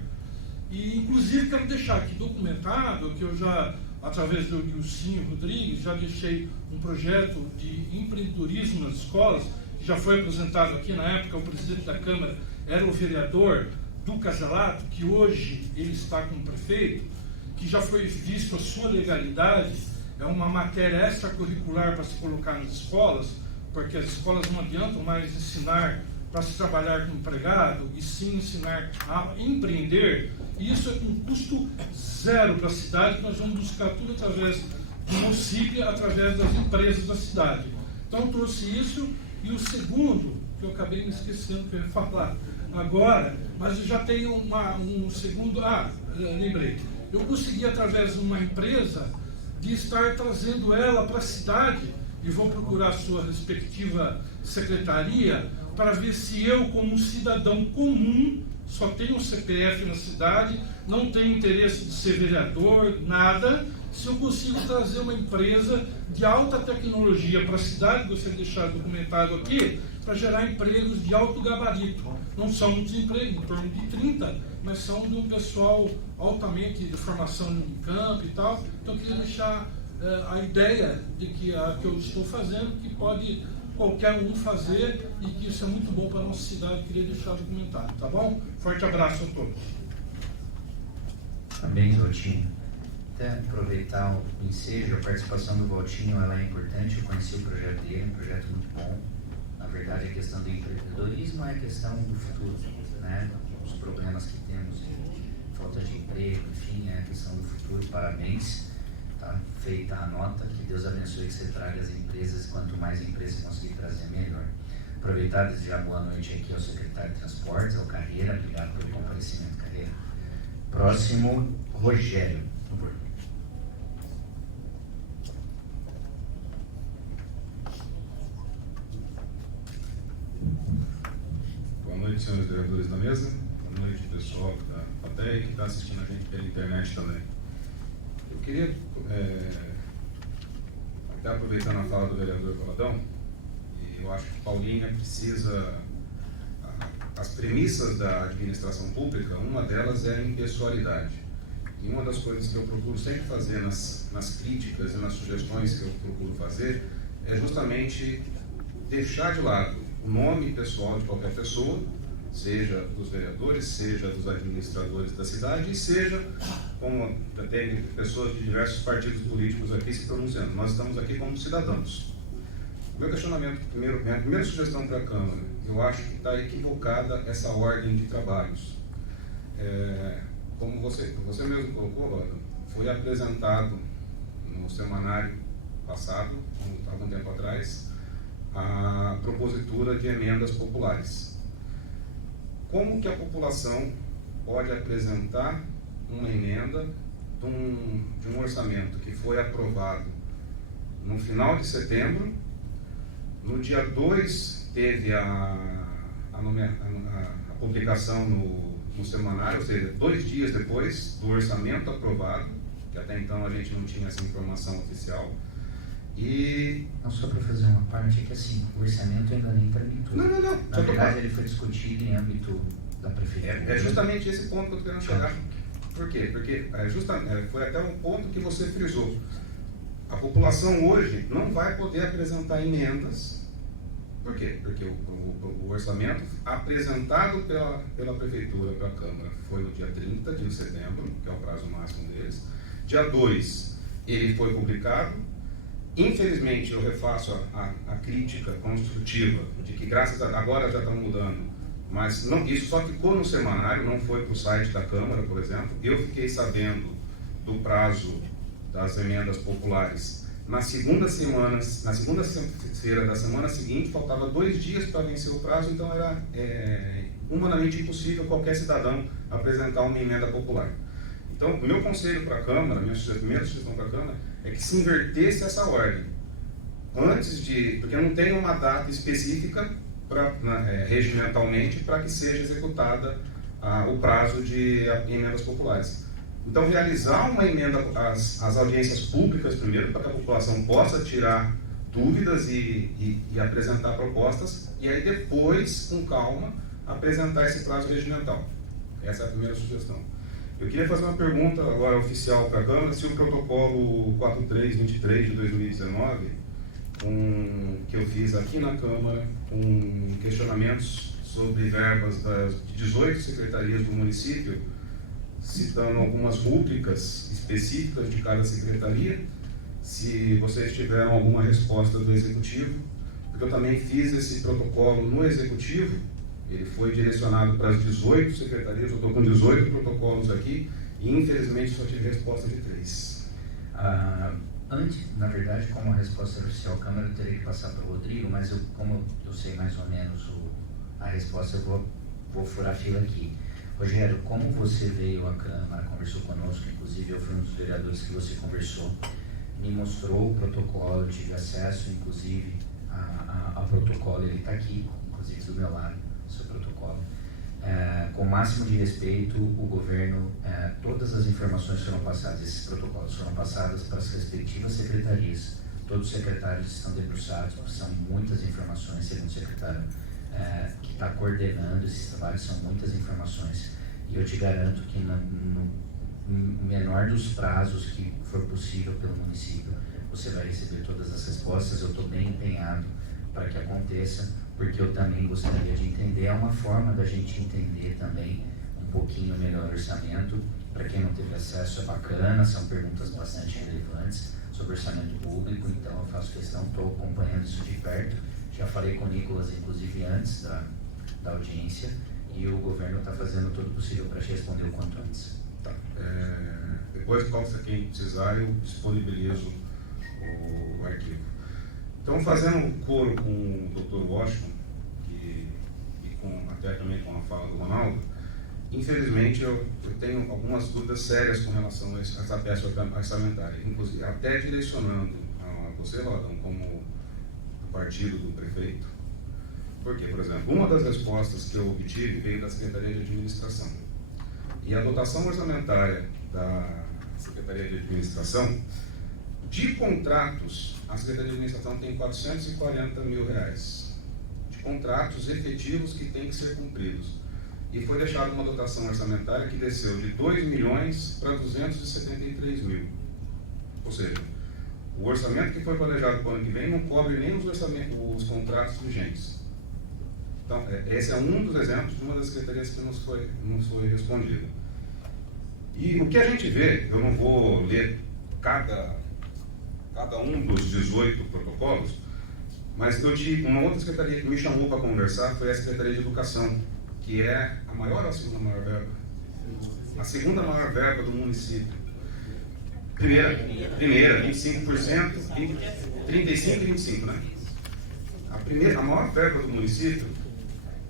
E, inclusive, quero deixar aqui documentado que eu já, através do Nilcinho Rodrigues, já deixei um projeto de empreendedorismo nas escolas, que já foi apresentado aqui na época, o presidente da Câmara era o vereador do Caselato, que hoje ele está como prefeito, que já foi visto a sua legalidade, é uma matéria extracurricular para se colocar nas escolas, porque as escolas não adiantam mais ensinar para se trabalhar como empregado, e sim ensinar a empreender. E isso é com custo zero para a cidade, nós vamos buscar tudo através do município, através das empresas da cidade. Então eu trouxe isso, e o segundo, que eu acabei me esquecendo que eu ia falar agora, mas eu já tenho um segundo, lembrei. Eu consegui, através de uma empresa, de estar trazendo ela para a cidade, e vou procurar a sua respectiva secretaria, para ver se eu, como um cidadão comum, só tenho um CPF na cidade, não tenho interesse de ser vereador, nada, se eu consigo trazer uma empresa de alta tecnologia para a cidade, gostaria de deixar documentado aqui, para gerar empregos de alto gabarito. Não são muitos empregos, em torno de 30, mas são do pessoal altamente de formação no campo e tal. Então eu queria deixar a ideia de que a que eu estou fazendo, que pode qualquer um fazer, e que isso é muito bom para a nossa cidade. Eu queria deixar documentado, tá bom? Forte abraço a todos. Amém, Valtinho. Até aproveitar o ensejo, a participação do Valtinho, ela é importante. Eu conheci o projeto dele, um projeto muito bom. Na verdade, a questão do empreendedorismo é a questão do futuro, né? Os problemas que temos, falta de emprego, enfim, é a questão do futuro. Parabéns, tá? Feita a nota, que Deus abençoe que você traga as empresas, quanto mais empresas conseguir trazer, melhor. Aproveitar e desejar boa noite aqui ao secretário de Transportes, ao Carreira. Obrigado pelo comparecimento, Carreira. Próximo, Rogério, por favor. Boa noite, senhores vereadores da mesa. Boa noite, pessoal da plateia que está assistindo a gente pela internet também. Eu queria, até aproveitando a fala do vereador Valadão, e eu acho que Paulinha precisa, as premissas da administração pública, uma delas é a impessoalidade. E uma das coisas que eu procuro sempre fazer nas críticas e nas sugestões que eu procuro fazer é justamente deixar de lado o nome pessoal de qualquer pessoa, seja dos vereadores, seja dos administradores da cidade, e seja, como tem pessoas de diversos partidos políticos aqui se pronunciando. Nós estamos aqui como cidadãos. O meu questionamento, minha primeira sugestão para a Câmara, eu acho que está equivocada essa ordem de trabalhos. Como você mesmo colocou, Roda, foi apresentado no semanário passado, algum tempo atrás, a propositura de emendas populares. Como que a população pode apresentar uma emenda de um orçamento que foi aprovado no final de setembro, no dia 2 teve a publicação no semanário, ou seja, 2 dias depois do orçamento aprovado, que até então a gente não tinha essa informação oficial. E... Não, só para fazer uma parte, é que assim, o orçamento ainda nem tramitou. Não. Na verdade, ele foi discutido em âmbito da prefeitura. É justamente esse ponto que eu estou querendo chegar. Por quê? Porque foi até um ponto que você frisou. A população hoje não vai poder apresentar emendas. Por quê? Porque o orçamento apresentado pela prefeitura para a Câmara foi no dia 30 de setembro, que é o prazo máximo deles. Dia 2 ele foi publicado. Infelizmente, eu refaço a crítica construtiva de que agora já estão mudando, mas isso só ficou no semanário, não foi para o site da Câmara, por exemplo. Eu fiquei sabendo do prazo das emendas populares na segunda-feira da semana seguinte, faltava 2 dias para vencer o prazo, então era humanamente impossível qualquer cidadão apresentar uma emenda popular. Então, o meu conselho para a Câmara, minha primeira sugestão para a Câmara, é que se invertesse essa ordem. Porque não tem uma data específica regimentalmente para que seja executada o prazo de emendas populares. Então, realizar uma emenda às audiências públicas primeiro, para que a população possa tirar dúvidas e apresentar propostas, e aí depois, com calma, apresentar esse prazo regimental. Essa é a primeira sugestão. Eu queria fazer uma pergunta agora oficial para a Câmara, se o protocolo 4323 de 2019, que eu fiz aqui na Câmara, com questionamentos sobre verbas de 18 secretarias do município, citando algumas rúbricas específicas de cada secretaria, se vocês tiveram alguma resposta do Executivo, porque eu também fiz esse protocolo no Executivo. Ele foi direcionado para as 18 secretarias, eu estou com 18 protocolos aqui, e infelizmente só tive resposta de 3. Antes, na verdade, como a resposta era oficial, a Câmara teria que passar para o Rodrigo, mas como eu sei mais ou menos a resposta, eu vou furar a fila aqui. Rogério, como você veio à Câmara, conversou conosco, inclusive eu fui um dos vereadores que você conversou, me mostrou o protocolo, eu tive acesso, inclusive, ao protocolo, ele está aqui, inclusive do meu lado, o seu protocolo. Com o máximo de respeito, o governo, todas as informações foram passadas, esses protocolos foram passados para as respectivas secretarias. Todos os secretários estão debruçados, são muitas informações, segundo o secretário que está coordenando esses trabalhos, são muitas informações. E eu te garanto que no menor dos prazos que for possível pelo município, você vai receber todas as respostas. Eu estou bem empenhado para que aconteça, porque eu também gostaria de entender, é uma forma da gente entender também um pouquinho melhor o orçamento. Para quem não teve acesso, é bacana, são perguntas bastante relevantes sobre orçamento público, então eu faço questão, estou acompanhando isso de perto. Já falei com o Nicolas, inclusive, antes da audiência, e o governo está fazendo tudo possível para te responder o quanto antes. Tá. Depois, quem precisar, eu disponibilizo o arquivo. Então, fazendo coro com o Dr. Washington, e até também com a fala do Ronaldo, infelizmente eu tenho algumas dúvidas sérias com relação a essa peça orçamentária, inclusive até direcionando a você, Valdão, como partido do prefeito. Porque, por exemplo, uma das respostas que eu obtive veio da Secretaria de Administração. E a dotação orçamentária da Secretaria de Administração, de contratos, a Secretaria de Administração tem R$440 mil de contratos efetivos que têm que ser cumpridos. E foi deixada uma dotação orçamentária que desceu de 2 milhões para 273 mil. Ou seja, O orçamento que foi planejado para o ano que vem não cobre nem os contratos vigentes. Então, esse é um dos exemplos de uma das secretarias que nos foi respondida. E o que a gente vê, eu não vou ler cada um dos 18 protocolos, mas eu tive uma outra secretaria que me chamou para conversar, foi a Secretaria de Educação, que é a maior ou a segunda maior verba? A segunda maior verba do município. Primeira, 25%, 35% e 25%, né? A maior verba do município,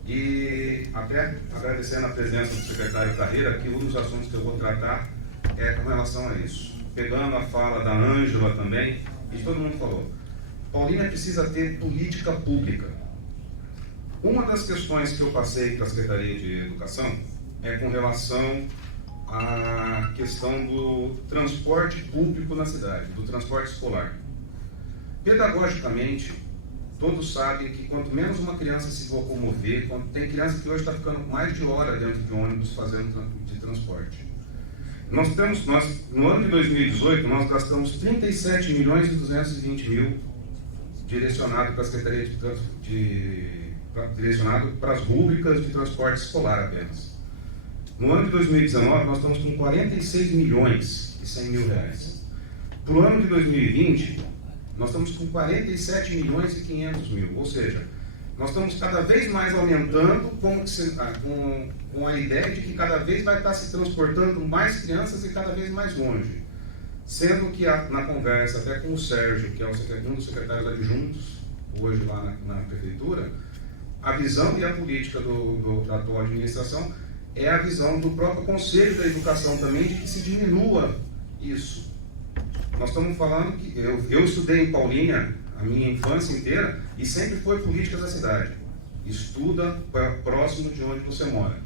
e até agradecendo a presença do secretário Carreira, que um dos assuntos que eu vou tratar é com relação a isso. Pegando a fala da Ângela também, e todo mundo falou, Paulínia precisa ter política pública. Uma das questões que eu passei para a Secretaria de Educação é com relação à questão do transporte público na cidade, do transporte escolar. Pedagogicamente, todos sabem que quanto menos uma criança se locomover, tem criança que hoje está ficando mais de hora dentro de ônibus fazendo de transporte. No ano de 2018, nós gastamos 37 milhões e 220 mil direcionado para a Secretaria direcionado para as rúbricas de transporte escolar apenas. No ano de 2019, nós estamos com 46 milhões e 100 mil reais. Para o ano de 2020, nós estamos com 47 milhões e 500 mil, ou seja, nós estamos cada vez mais aumentando com a ideia de que cada vez vai estar se transportando mais crianças e cada vez mais longe. Sendo que na conversa até com o Sérgio, que é um dos secretários adjuntos hoje lá na prefeitura, a visão e a política da atual administração é a visão do próprio Conselho da Educação também, de que se diminua isso. Nós estamos falando que eu estudei em Paulínia a minha infância inteira e sempre foi política da cidade. Estuda próximo de onde você mora.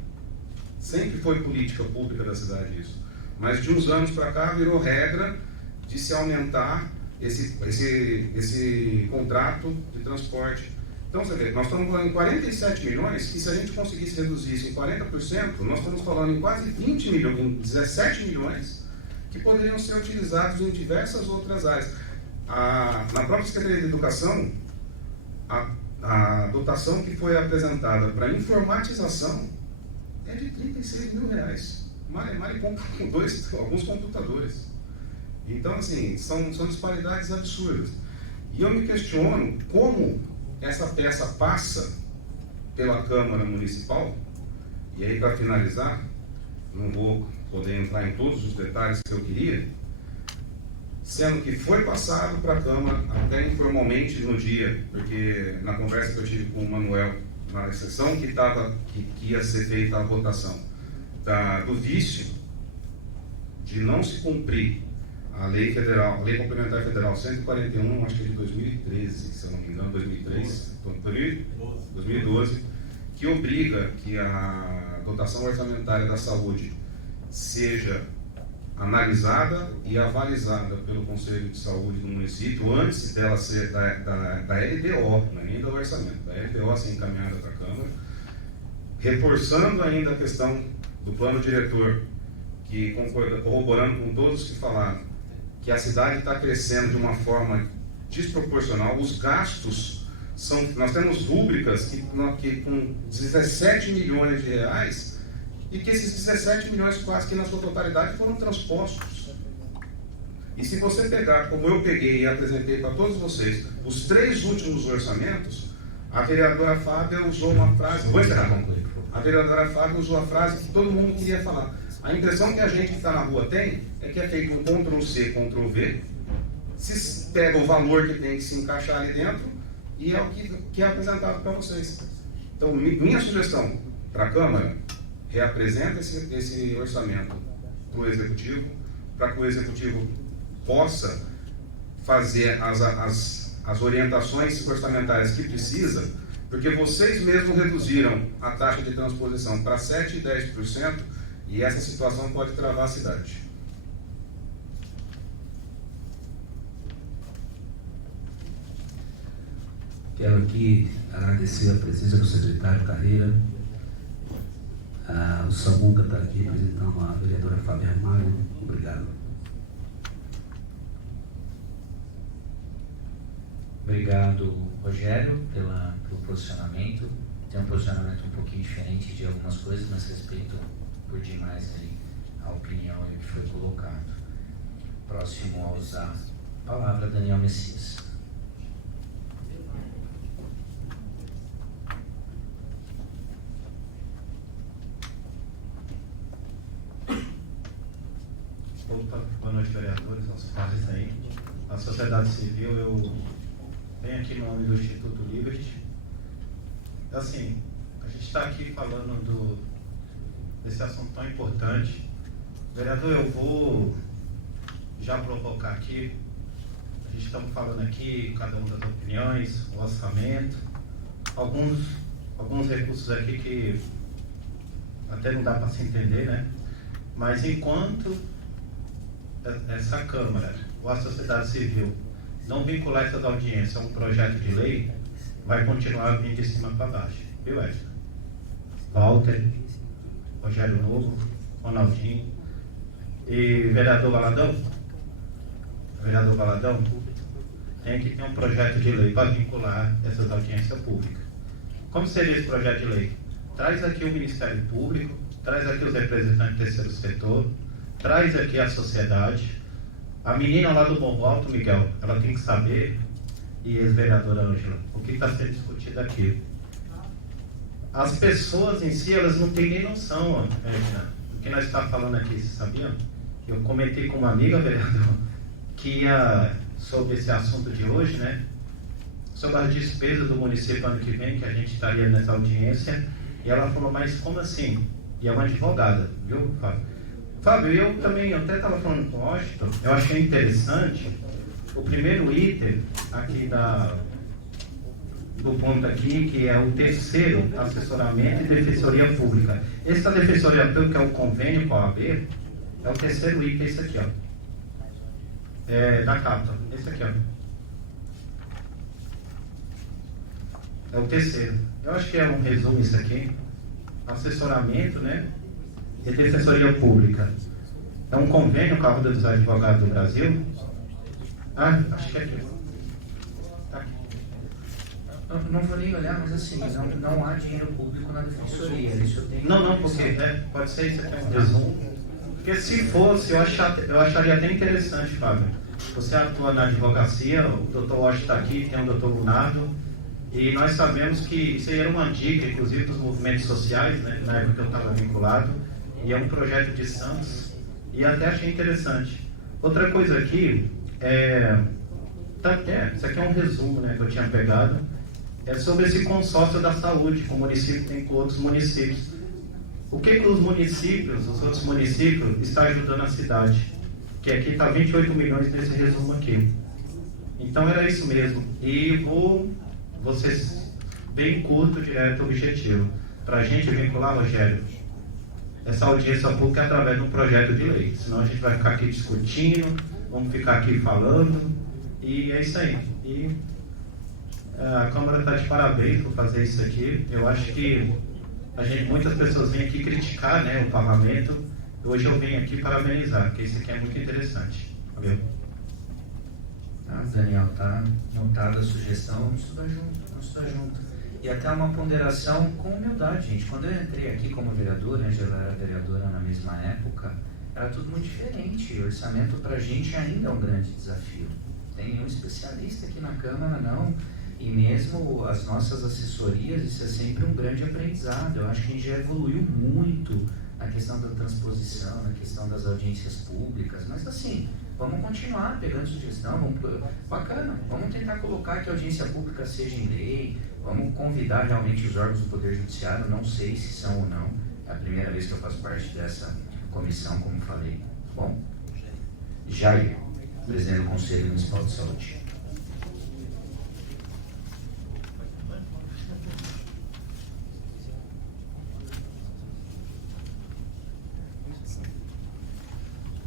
Sempre foi política pública da cidade isso. Mas de uns anos para cá virou regra de se aumentar esse contrato de transporte. Então, você vê, nós estamos falando em 47 milhões, e se a gente conseguisse reduzir isso em 40%, nós estamos falando em quase 20 milhões, em 17 milhões, que poderiam ser utilizados em diversas outras áreas. Na própria Secretaria de Educação, a dotação que foi apresentada para informatização é de 36 mil reais. Mari compra com alguns computadores. Então, assim, são disparidades absurdas. E eu me questiono como essa peça passa pela Câmara Municipal, e aí para finalizar, não vou poder entrar em todos os detalhes que eu queria, sendo que foi passado para a Câmara até informalmente no dia, porque na conversa que eu tive com o Manuel, na sessão que ia ser feita a votação do vício de não se cumprir a lei federal, a lei complementar federal 141, acho que é de 2013, se eu não me engano, 2012, que obriga que a dotação orçamentária da saúde seja analisada e avalizada pelo Conselho de Saúde do município antes dela ser da LDO, não é nem do orçamento, da LDO ser encaminhada para a Câmara, reforçando ainda a questão do plano diretor, que corroborando com todos que falaram, que a cidade está crescendo de uma forma desproporcional, os gastos nós temos rúbricas que com 17 milhões de reais, e que esses 17 milhões quase que na sua totalidade foram transpostos. E se você pegar, como eu peguei e apresentei para todos vocês, os 3 últimos orçamentos, a vereadora Fábia usou uma frase, a vereadora Fábia usou a frase que todo mundo queria falar. A impressão que a gente que está na rua tem é que é feito um Ctrl-C, Ctrl-V, se pega o valor que tem que se encaixar ali dentro e é o que é apresentado para vocês. Então, minha sugestão para a Câmara, reapresenta esse orçamento para o Executivo, para que o Executivo possa fazer as orientações orçamentárias que precisa, porque vocês mesmos reduziram a taxa de transposição para 7% e 10%, e essa situação pode travar a cidade. Quero aqui agradecer a presença do secretário Carreira. O Samuca está aqui representando a vereadora Fábia Ramalho. Obrigado. Obrigado, Rogério, pelo posicionamento. Tem um posicionamento um pouquinho diferente de algumas coisas, mas respeito por demais aí a opinião aí que foi colocado. Próximo a usar a palavra, Daniel Messias. Opa, boa noite, vereadores, aos pares aí. A sociedade civil, eu venho aqui no nome do Instituto Liberty. Assim, a gente está aqui falando desse assunto tão importante. Vereador, eu vou já provocar aqui. A gente estamos falando aqui, cada uma das opiniões, o orçamento, alguns recursos aqui que até não dá para se entender, né? Mas enquanto essa Câmara ou a sociedade civil não vincular essas audiências a um projeto de lei, vai continuar vindo de cima para baixo. Viu, Edson? Walter, Rogério Novo, Ronaldinho e vereador Valadão. Vereador Valadão, tem que ter um projeto de lei para vincular essas audiências públicas. Como seria esse projeto de lei? Traz aqui o Ministério Público, traz aqui os representantes do terceiro setor, traz aqui a sociedade. A menina lá do Morro Alto, Miguel, ela tem que saber, e ex-vereadora Ângela, o que está sendo discutido aqui. As pessoas em si, elas não têm nem noção, Ângela, do que nós estamos falando aqui, vocês sabiam? Eu comentei com uma amiga, vereador, que ia sobre esse assunto de hoje, né? Sobre as despesas do município ano que vem, que a gente estaria nessa audiência, e ela falou, mas como assim? E é uma advogada, viu, Fábio? Fábio, eu também, até estava falando com o Washington, eu achei interessante o primeiro item aqui do ponto aqui, que é o terceiro, assessoramento e defensoria pública. Esse da defensoria pública é o convênio com a OAB, é o terceiro item, esse aqui, ó. Da capa, esse aqui, ó. É o terceiro. Eu acho que é um resumo isso aqui. Assessoramento, né? E defensoria pública. É um convênio com a Ordem dos Advogados do Brasil. Acho que é aqui. Tá aqui. Não vou nem olhar, mas assim, não há dinheiro público na defensoria. Isso eu tenho. Não, porque pode ser isso aqui, é um resumo. Porque se fosse, eu acharia até interessante, Fábio. Você atua na advocacia, o doutor Washington está aqui, tem o doutor Lunardo, e nós sabemos que isso aí era uma dica, inclusive, dos movimentos sociais, né, na época que eu estava vinculado, e é um projeto de Santos, e até achei interessante. Outra coisa aqui, isso aqui é um resumo, né, que eu tinha pegado, é sobre esse consórcio da saúde, que o município tem com outros municípios. O que os municípios, os outros municípios, estão ajudando a cidade? Que aqui está 28 milhões nesse resumo aqui. Então era isso mesmo. E vou ser bem curto, direto, objetivo. Para a gente vincular, Rogério, essa audiência pública através de um projeto de lei. Senão a gente vai ficar aqui discutindo, vamos ficar aqui falando, e é isso aí. E a Câmara está de parabéns por fazer isso aqui. Eu acho que muitas pessoas vêm aqui criticar, né, o parlamento. Hoje eu venho aqui parabenizar, porque isso aqui é muito interessante. Valeu. Daniel, tá notada a sugestão, vamos estudar junto. E até uma ponderação com humildade, gente. Quando eu entrei aqui como vereadora, a Angela era vereadora na mesma época, era tudo muito diferente. O orçamento pra gente ainda é um grande desafio. Tem nenhum especialista aqui na Câmara, não. E mesmo as nossas assessorias, isso é sempre um grande aprendizado. Eu acho que a gente já evoluiu muito na questão da transposição, na questão das audiências públicas, mas assim, vamos continuar pegando sugestão, bacana, vamos tentar colocar que a audiência pública seja em lei, vamos convidar realmente os órgãos do Poder Judiciário, não sei se são ou não, é a primeira vez que eu faço parte dessa comissão, como falei. Bom, Jair, presidente do Conselho Municipal de Saúde.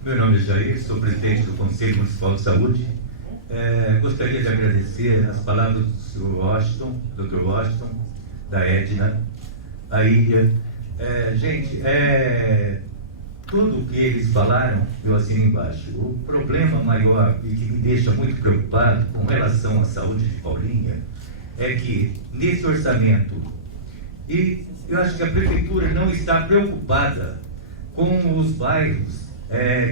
Meu nome é Jair, sou presidente do Conselho Municipal de Saúde. Gostaria de agradecer as palavras do Sr. Washington, Dr. Washington, da Edna, a Ilha. Gente, tudo o que eles falaram, eu assino embaixo. O problema maior e que me deixa muito preocupado com relação à saúde de Paulinha é que, nesse orçamento, e eu acho que a prefeitura não está preocupada com os bairros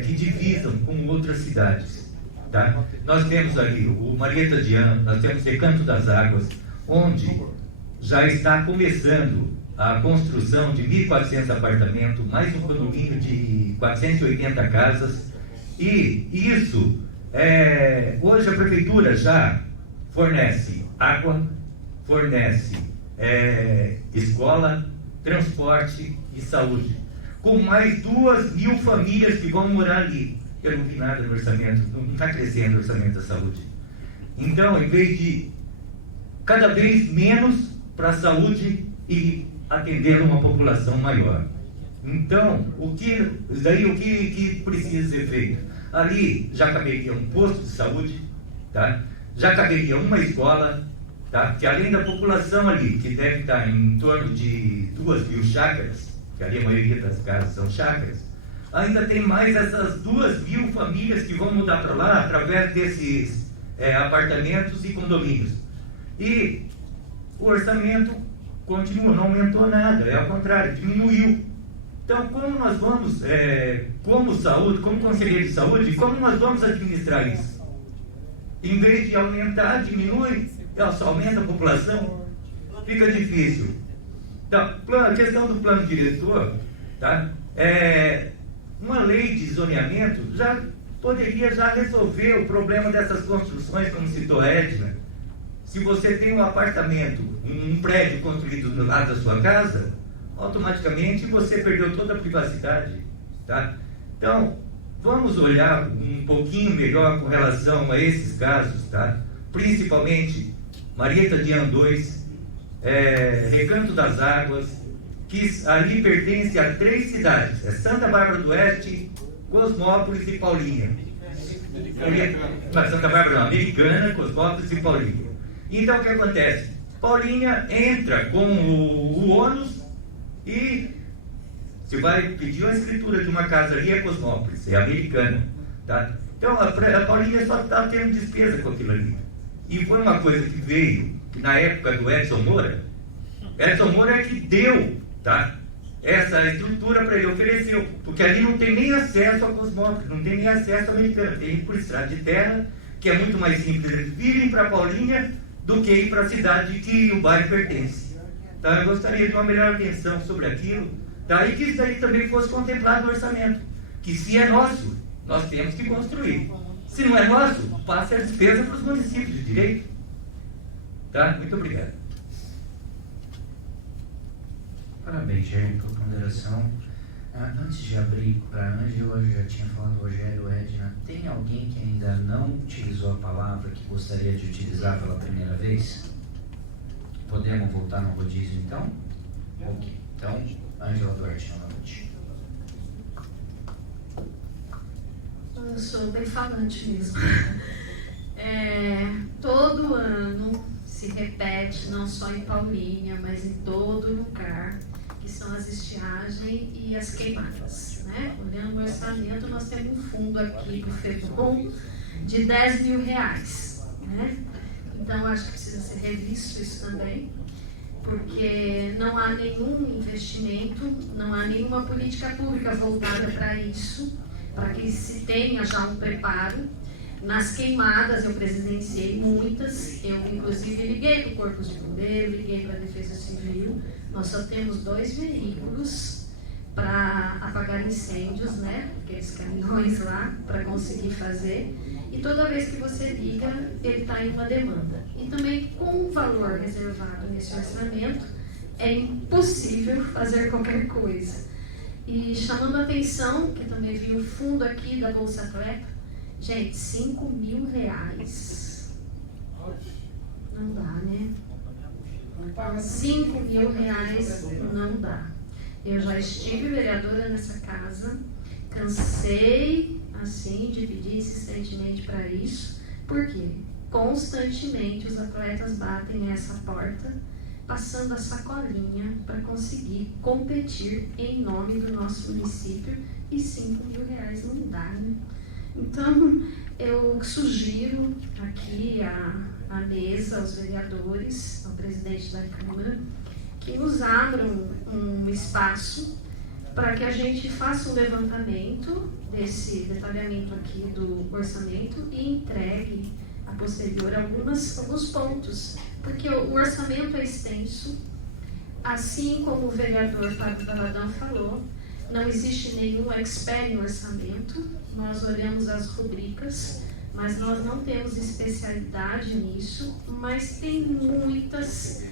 que divisam com outras cidades. Tá? Nós temos ali o Marieta de Ano, nós temos o Recanto das Águas, onde já está começando a construção de 1.400 apartamentos, mais um condomínio de 480 casas, e isso, hoje a prefeitura já fornece água, fornece escola, transporte e saúde, com mais 2.000 famílias que vão morar ali. Eu não vi nada no orçamento, não está crescendo o orçamento da saúde. Então, em vez de cada vez menos para a saúde e atendendo uma população maior. Então, o que precisa ser feito? Ali já caberia um posto de saúde, tá? Já caberia uma escola, tá? Que além da população ali, que deve estar em torno de 2.000 chácaras, que ali a maioria das casas são chácaras, ainda tem mais essas 2.000 famílias que vão mudar para lá através desses apartamentos e condomínios. E o orçamento continua, não aumentou nada, ao contrário, diminuiu. Então, como nós vamos, como saúde, como conselheiro de saúde, como nós vamos administrar isso? Em vez de aumentar, diminui, só aumenta a população, fica difícil. Então, a questão do plano diretor, tá? Uma lei de zoneamento já poderia já resolver o problema dessas construções, como citou a Edna. Se você tem um apartamento, um prédio construído do lado da sua casa, automaticamente você perdeu toda a privacidade, tá? Então, vamos olhar um pouquinho melhor com relação a esses casos, tá? Principalmente Marieta de Ano 2, Recanto das Águas, que ali pertence a 3 cidades, Santa Bárbara do Oeste, Cosmópolis e Paulinha. Santa Bárbara não, Americana, Cosmópolis e Paulinha. Então, o que acontece? Paulinha entra com o ônus e você vai pedir uma escritura de uma casa ali, é Cosmópolis, é Americana. Tá? Então, a Paulinha só está tendo despesa com aquilo ali. E foi uma coisa que veio na época do Edson Moura. Edson Moura é que deu, tá? Essa estrutura para ele, ofereceu. Porque ali não tem nem acesso a Cosmópolis, não tem nem acesso a Americana. Tem por estrada de terra, que é muito mais simples eles virem para Paulinha do que ir para a cidade que o bairro pertence. Então, eu gostaria de uma melhor atenção sobre aquilo, tá? E que isso daí também fosse contemplado no orçamento. Que se é nosso, nós temos que construir. Se não é nosso, passe a despesa para os municípios de direito. Tá? Muito obrigado. Parabéns, Jair, pela ponderação. Antes de abrir para a Ângela, eu já tinha falado, Rogério, Edna, tem alguém que ainda não utilizou a palavra que gostaria de utilizar pela primeira vez? Podemos voltar no rodízio, então? Ok. Então, Ângela Duarte, novamente. Eu sou bem falante mesmo. Todo ano se repete, não só em Paulinha, mas em todo lugar, que são as estiagens e as queimadas. Né? Olhando o orçamento, nós temos um fundo aqui do FEBOM de R$10.000. Né? Então, acho que precisa ser revisto isso também, porque não há nenhum investimento, não há nenhuma política pública voltada para isso, para que se tenha já um preparo. Nas queimadas, eu presidenciei muitas, eu inclusive liguei para o Corpo de Bombeiro, liguei para a Defesa Civil. Nós só temos 2 veículos para apagar incêndios, né? Aqueles caminhões lá, para conseguir fazer. E toda vez que você liga, ele está em uma demanda. E também, com o valor reservado nesse orçamento, é impossível fazer qualquer coisa. E chamando a atenção, que também vi o fundo aqui da Bolsa Atleta, gente, R$5.000. Não dá, né? R$5.000 não dá. Eu já estive vereadora nessa casa, cansei, assim, de pedir insistentemente para isso, porque constantemente os atletas batem essa porta, passando a sacolinha para conseguir competir em nome do nosso município e R$5.000 não dá, né? Então, eu sugiro aqui à mesa, aos vereadores, ao presidente da Câmara, que nos abram um espaço para que a gente faça um levantamento desse detalhamento aqui do orçamento e entregue a posterior alguns pontos, porque o orçamento é extenso, assim como o vereador Fábio Valadão falou, não existe nenhum expert no orçamento, nós olhamos as rubricas, mas nós não temos especialidade nisso, mas tem muitas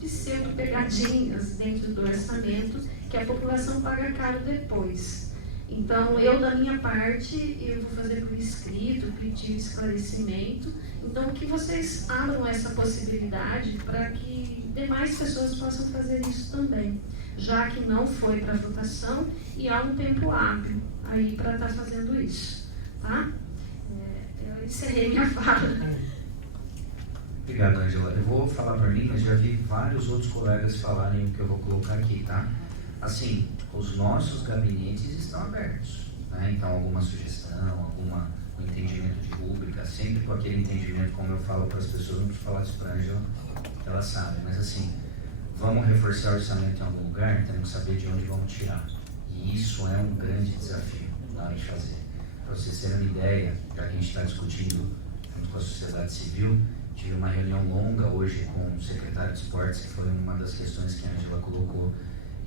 pseudo-pegadinhas dentro do orçamento que a população paga caro depois. Então, eu, da minha parte, eu vou fazer por escrito, pedir esclarecimento. Então, que vocês abram essa possibilidade para que demais pessoas possam fazer isso também, já que não foi para votação e há um tempo hábil aí para estar fazendo isso, tá? Eu encerrei minha fala. Obrigado, Angela. Eu vou falar por mim, mas já vi vários outros colegas falarem o que eu vou colocar aqui, tá? Assim, os nossos gabinetes estão abertos, né? Então, alguma sugestão, um entendimento de rúbrica, sempre com aquele entendimento, como eu falo para as pessoas, não preciso falar isso para a Angela, ela sabe, mas assim, vamos reforçar o orçamento em algum lugar, temos que saber de onde vamos tirar. E isso é um grande desafio na hora de fazer. Para vocês terem uma ideia, já que a gente está discutindo junto com a sociedade civil, tive uma reunião longa hoje com o secretário de esportes, que foi uma das questões que a Angela colocou.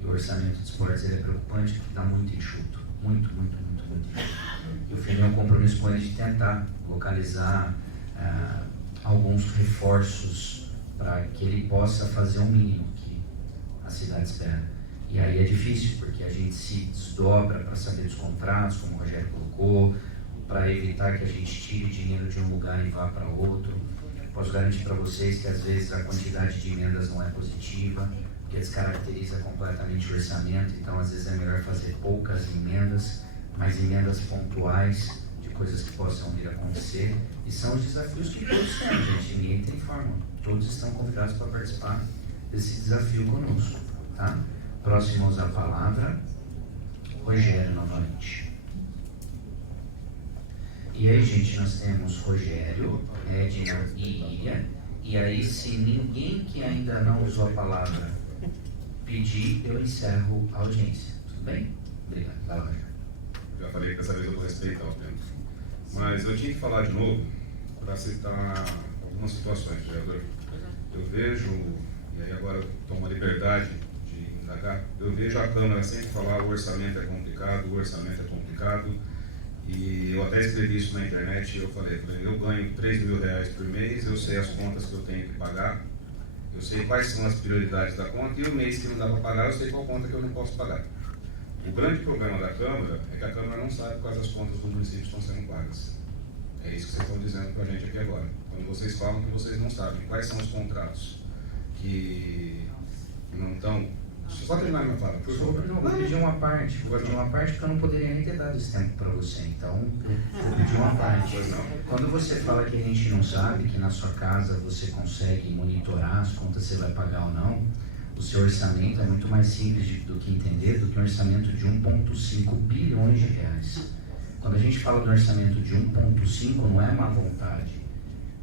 E o orçamento de esportes ele é preocupante porque está muito enxuto. Muito enxuto. E eu firmei um compromisso com ele de tentar localizar alguns reforços para que ele possa fazer o mínimo que a cidade espera. E aí é difícil, porque a gente se desdobra para saber dos contratos, como o Rogério colocou, para evitar que a gente tire dinheiro de um lugar e vá para outro. Posso garantir para vocês que às vezes a quantidade de emendas não é positiva, porque descaracteriza completamente o orçamento, então às vezes é melhor fazer poucas emendas, mas emendas pontuais de coisas que possam vir a acontecer, e são os desafios que todos temos, gente, ninguém tem fórmula, todos estão convidados para participar desse desafio conosco, tá? Próximo a usar a palavra, Rogério novamente. E aí, gente, nós temos Rogério, Edna e Ilha. E aí, se ninguém que ainda não usou a palavra pedir, eu encerro a audiência. Tudo bem? Obrigado. Vai lá, Rogério. Já falei que dessa vez eu vou respeitar o tempo. Mas eu tinha que falar de novo para citar algumas situações, vereador. Eu vejo, e aí agora eu tomo a liberdade de indagar, eu vejo a Câmara sempre falar o orçamento é complicado, o orçamento é complicado. E eu até escrevi isso na internet, eu falei, eu ganho R$3.000 por mês, eu sei as contas que eu tenho que pagar, eu sei quais são as prioridades da conta, e o mês que não dá para pagar, eu sei qual conta que eu não posso pagar. O grande problema da Câmara é que a Câmara não sabe quais as contas do município estão sendo pagas. É isso que vocês estão dizendo para a gente aqui agora. Quando vocês falam que vocês não sabem quais são os contratos que não estão... Só terminar minha fala, por favor. Não, vou pedir uma parte. Vou pedir uma parte porque eu não poderia nem ter dado esse tempo para você. Então, vou pedir uma parte. Quando você fala que a gente não sabe, que na sua casa você consegue monitorar as contas se você vai pagar ou não, o seu orçamento é muito mais simples do que entender do que um orçamento de 1,5 bilhões de reais. Quando a gente fala do orçamento de 1,5, não é má vontade.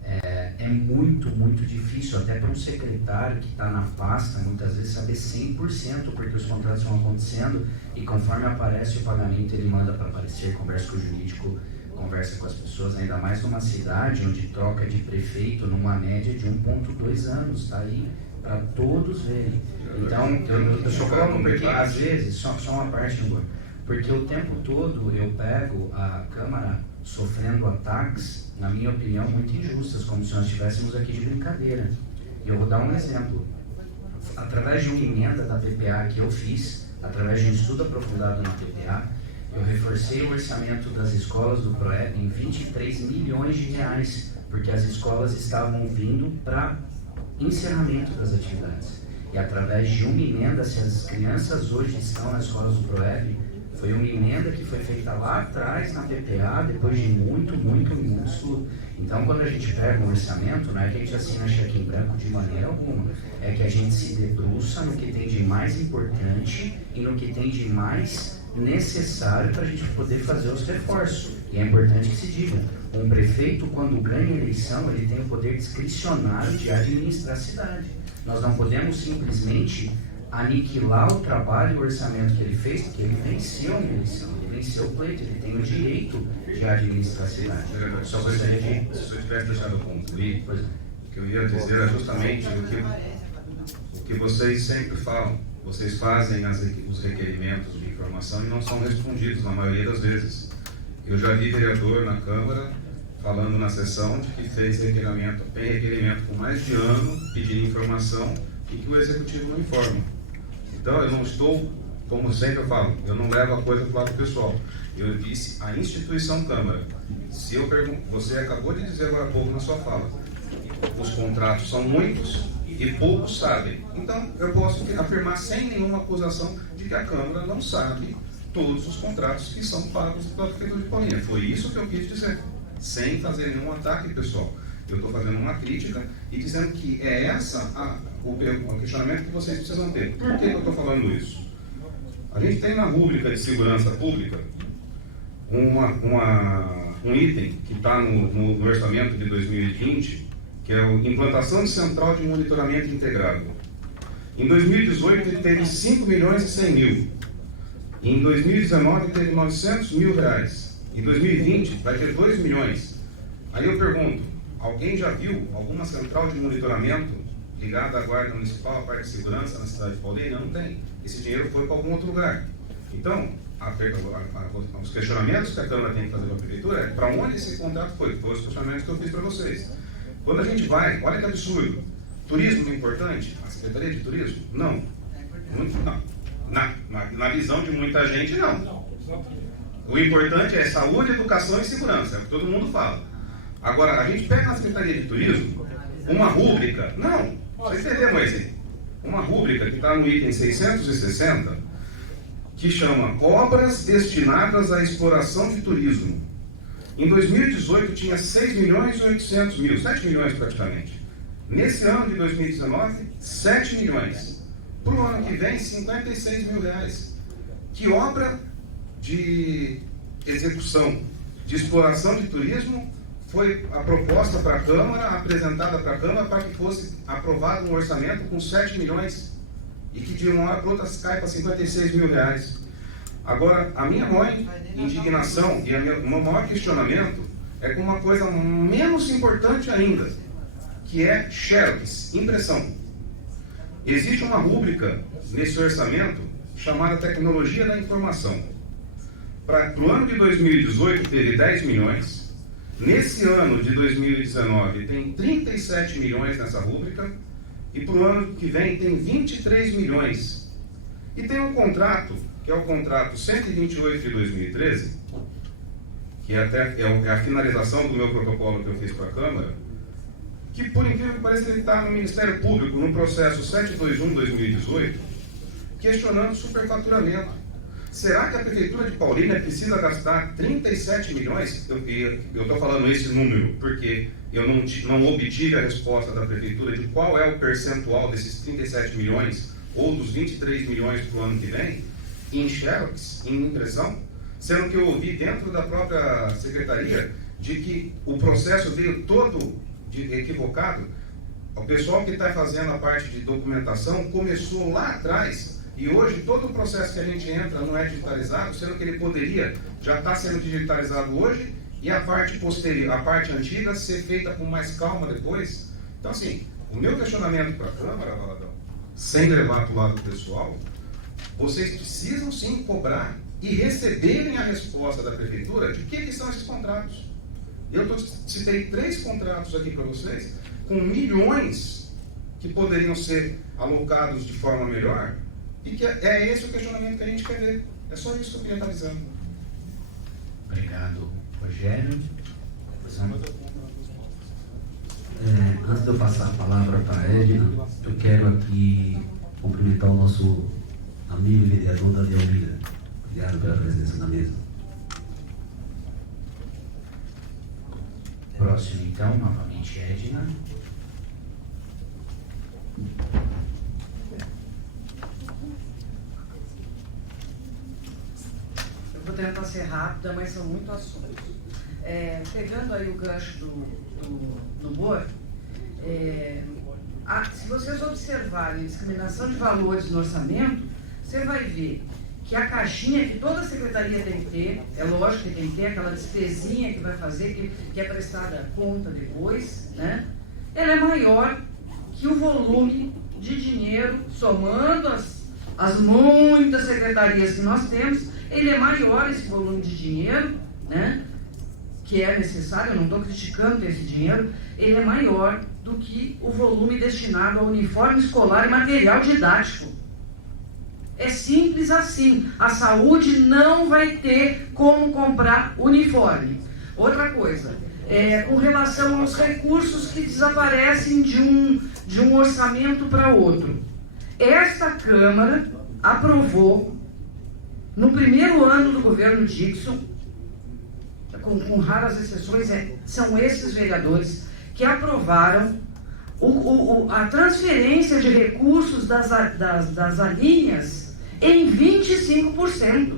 É muito difícil, até para um secretário que está na pasta, muitas vezes saber 100%, porque os contratos vão acontecendo e conforme aparece o pagamento ele manda para aparecer, conversa com o jurídico, conversa com as pessoas, ainda mais numa cidade onde troca de prefeito numa média de 1,2 anos, está aí para todos verem. Então, eu só coloco porque às vezes, só uma parte, porque o tempo todo eu pego a Câmara sofrendo ataques, na minha opinião, muito injustas, como se nós estivéssemos aqui de brincadeira. E eu vou dar um exemplo. Através de uma emenda da PPA que eu fiz, através de um estudo aprofundado na PPA, eu reforcei o orçamento das escolas do PROEB em 23 milhões de reais, porque as escolas estavam vindo para encerramento das atividades. E através de uma emenda, se as crianças hoje estão nas escolas do PROEB, foi uma emenda que foi feita lá atrás na PPA, depois de muito estudo. Então, quando a gente pega um orçamento, não é que a gente assina cheque em branco de maneira alguma, é que a gente se debruça no que tem de mais importante e no que tem de mais necessário para a gente poder fazer os reforços. E é importante que se diga, um prefeito, quando ganha a eleição, ele tem o poder discricionário de administrar a cidade. Nós não podemos simplesmente aniquilar o trabalho e o orçamento que ele fez, porque ele venceu uma eleição, ele venceu o pleito, ele tem o direito de administrar a cidade. Só gostaria de, se eu tivesse deixado eu concluir, o que eu ia dizer é justamente o que vocês sempre falam. Vocês fazem os requerimentos de informação e não são respondidos, na maioria das vezes. Eu já vi vereador na Câmara falando na sessão de que fez tem requerimento com mais de ano, pedindo informação e que o Executivo não informa. Então, eu não estou, como sempre eu falo, eu não levo a coisa para o lado pessoal. Eu disse a instituição Câmara. Se eu pergunto, você acabou de dizer agora há pouco na sua fala, os contratos são muitos e poucos sabem. Então, eu posso afirmar sem nenhuma acusação de que a Câmara não sabe todos os contratos que são pagos pela Prefeitura de Paulínia. Foi isso que eu quis dizer, sem fazer nenhum ataque pessoal. Eu estou fazendo uma crítica e dizendo que é o questionamento que vocês precisam ter. Por que eu estou falando isso? A gente tem na rúbrica de segurança pública um item que está no orçamento de 2020, que é a implantação de central de monitoramento integrado. Em 2018 ele teve 5 milhões e 100 mil. Em 2019 teve 900 mil reais. Em 2020 vai ter 2 milhões. Aí eu pergunto, alguém já viu alguma central de monitoramento ligada à Guarda Municipal, à parte de segurança na cidade de Paulínia? Não tem. Esse dinheiro foi para algum outro lugar. Então, os questionamentos que a Câmara tem que fazer para a Prefeitura é para onde esse contrato foi. Foi os questionamentos que eu fiz para vocês. Quando a gente vai, olha que absurdo. Turismo é importante? A Secretaria de Turismo? Não. Não. Na visão de muita gente, não. O importante é saúde, educação e segurança. É o que todo mundo fala. Agora, a gente pega na Secretaria de Turismo uma rúbrica. Não. Você entendeu, Moisés? Uma rúbrica que está no item 660, que chama Obras destinadas à exploração de turismo. Em 2018 tinha 6 milhões e 800 mil, 7 milhões praticamente. Nesse ano de 2019, 7 milhões. Para o ano que vem, 56 mil reais. Que obra de execução de exploração de turismo foi a proposta para a Câmara, apresentada para a Câmara, para que fosse aprovado um orçamento com 7 milhões e que de uma hora para outra cai para 56 mil reais. Agora, a minha maior indignação e o meu maior questionamento é com uma coisa menos importante ainda, que é xerox, impressão. Existe uma rúbrica nesse orçamento chamada Tecnologia da Informação. Para o ano de 2018 teve 10 milhões, nesse ano de 2019 tem 37 milhões nessa rúbrica, e para o ano que vem tem 23 milhões. E tem um contrato, que é o contrato 128 de 2013, que é a finalização do meu protocolo que eu fiz para a Câmara, que por incrível que pareça ele está no Ministério Público, no processo 721-2018, questionando superfaturamento. Será que a Prefeitura de Paulínia precisa gastar 37 milhões? Eu estou falando esse número porque eu não obtive a resposta da Prefeitura de qual é o percentual desses 37 milhões ou dos 23 milhões para o ano que vem em xerox, em impressão, sendo que eu ouvi dentro da própria Secretaria de que o processo veio todo equivocado. O pessoal que está fazendo a parte de documentação começou lá atrás e hoje todo o processo que a gente entra não é digitalizado, sendo que ele poderia já estar sendo digitalizado hoje e a parte posterior, a parte antiga, ser feita com mais calma depois. Então, assim, o meu questionamento para a Câmara, Valadão, sem levar para o lado pessoal, vocês precisam sim cobrar e receberem a resposta da Prefeitura de que são esses contratos. Eu citei 3 contratos aqui para vocês, com milhões que poderiam ser alocados de forma melhor, e que é esse o questionamento que a gente quer ver. É só isso que eu queria estar avisando. Obrigado, Rogério. Antes de eu passar a palavra para a Edna, eu quero aqui cumprimentar o nosso amigo e vereador Daniel Lira. Obrigado pela presença na mesa. Próximo, então, novamente, Edna. tentar ser rápida, mas são muito assuntos. Pegando aí o gancho do Boa, se vocês observarem a discriminação de valores no orçamento, você vai ver que a caixinha que toda secretaria tem que ter, é lógico que tem que ter aquela despesinha que vai fazer, que é prestada conta depois, né? Ela é maior que o volume de dinheiro, somando as muitas secretarias que nós temos, ele é maior esse volume de dinheiro, né? Que é necessário, eu não estou criticando ter esse dinheiro, ele é maior do que o volume destinado ao uniforme escolar e material didático. É simples assim. A saúde não vai ter como comprar uniforme. Outra coisa, com relação aos recursos que desaparecem de um orçamento para outro. Esta Câmara aprovou, no primeiro ano do governo Dixon, com raras exceções, são esses vereadores que aprovaram a transferência de recursos das alíneas em 25%.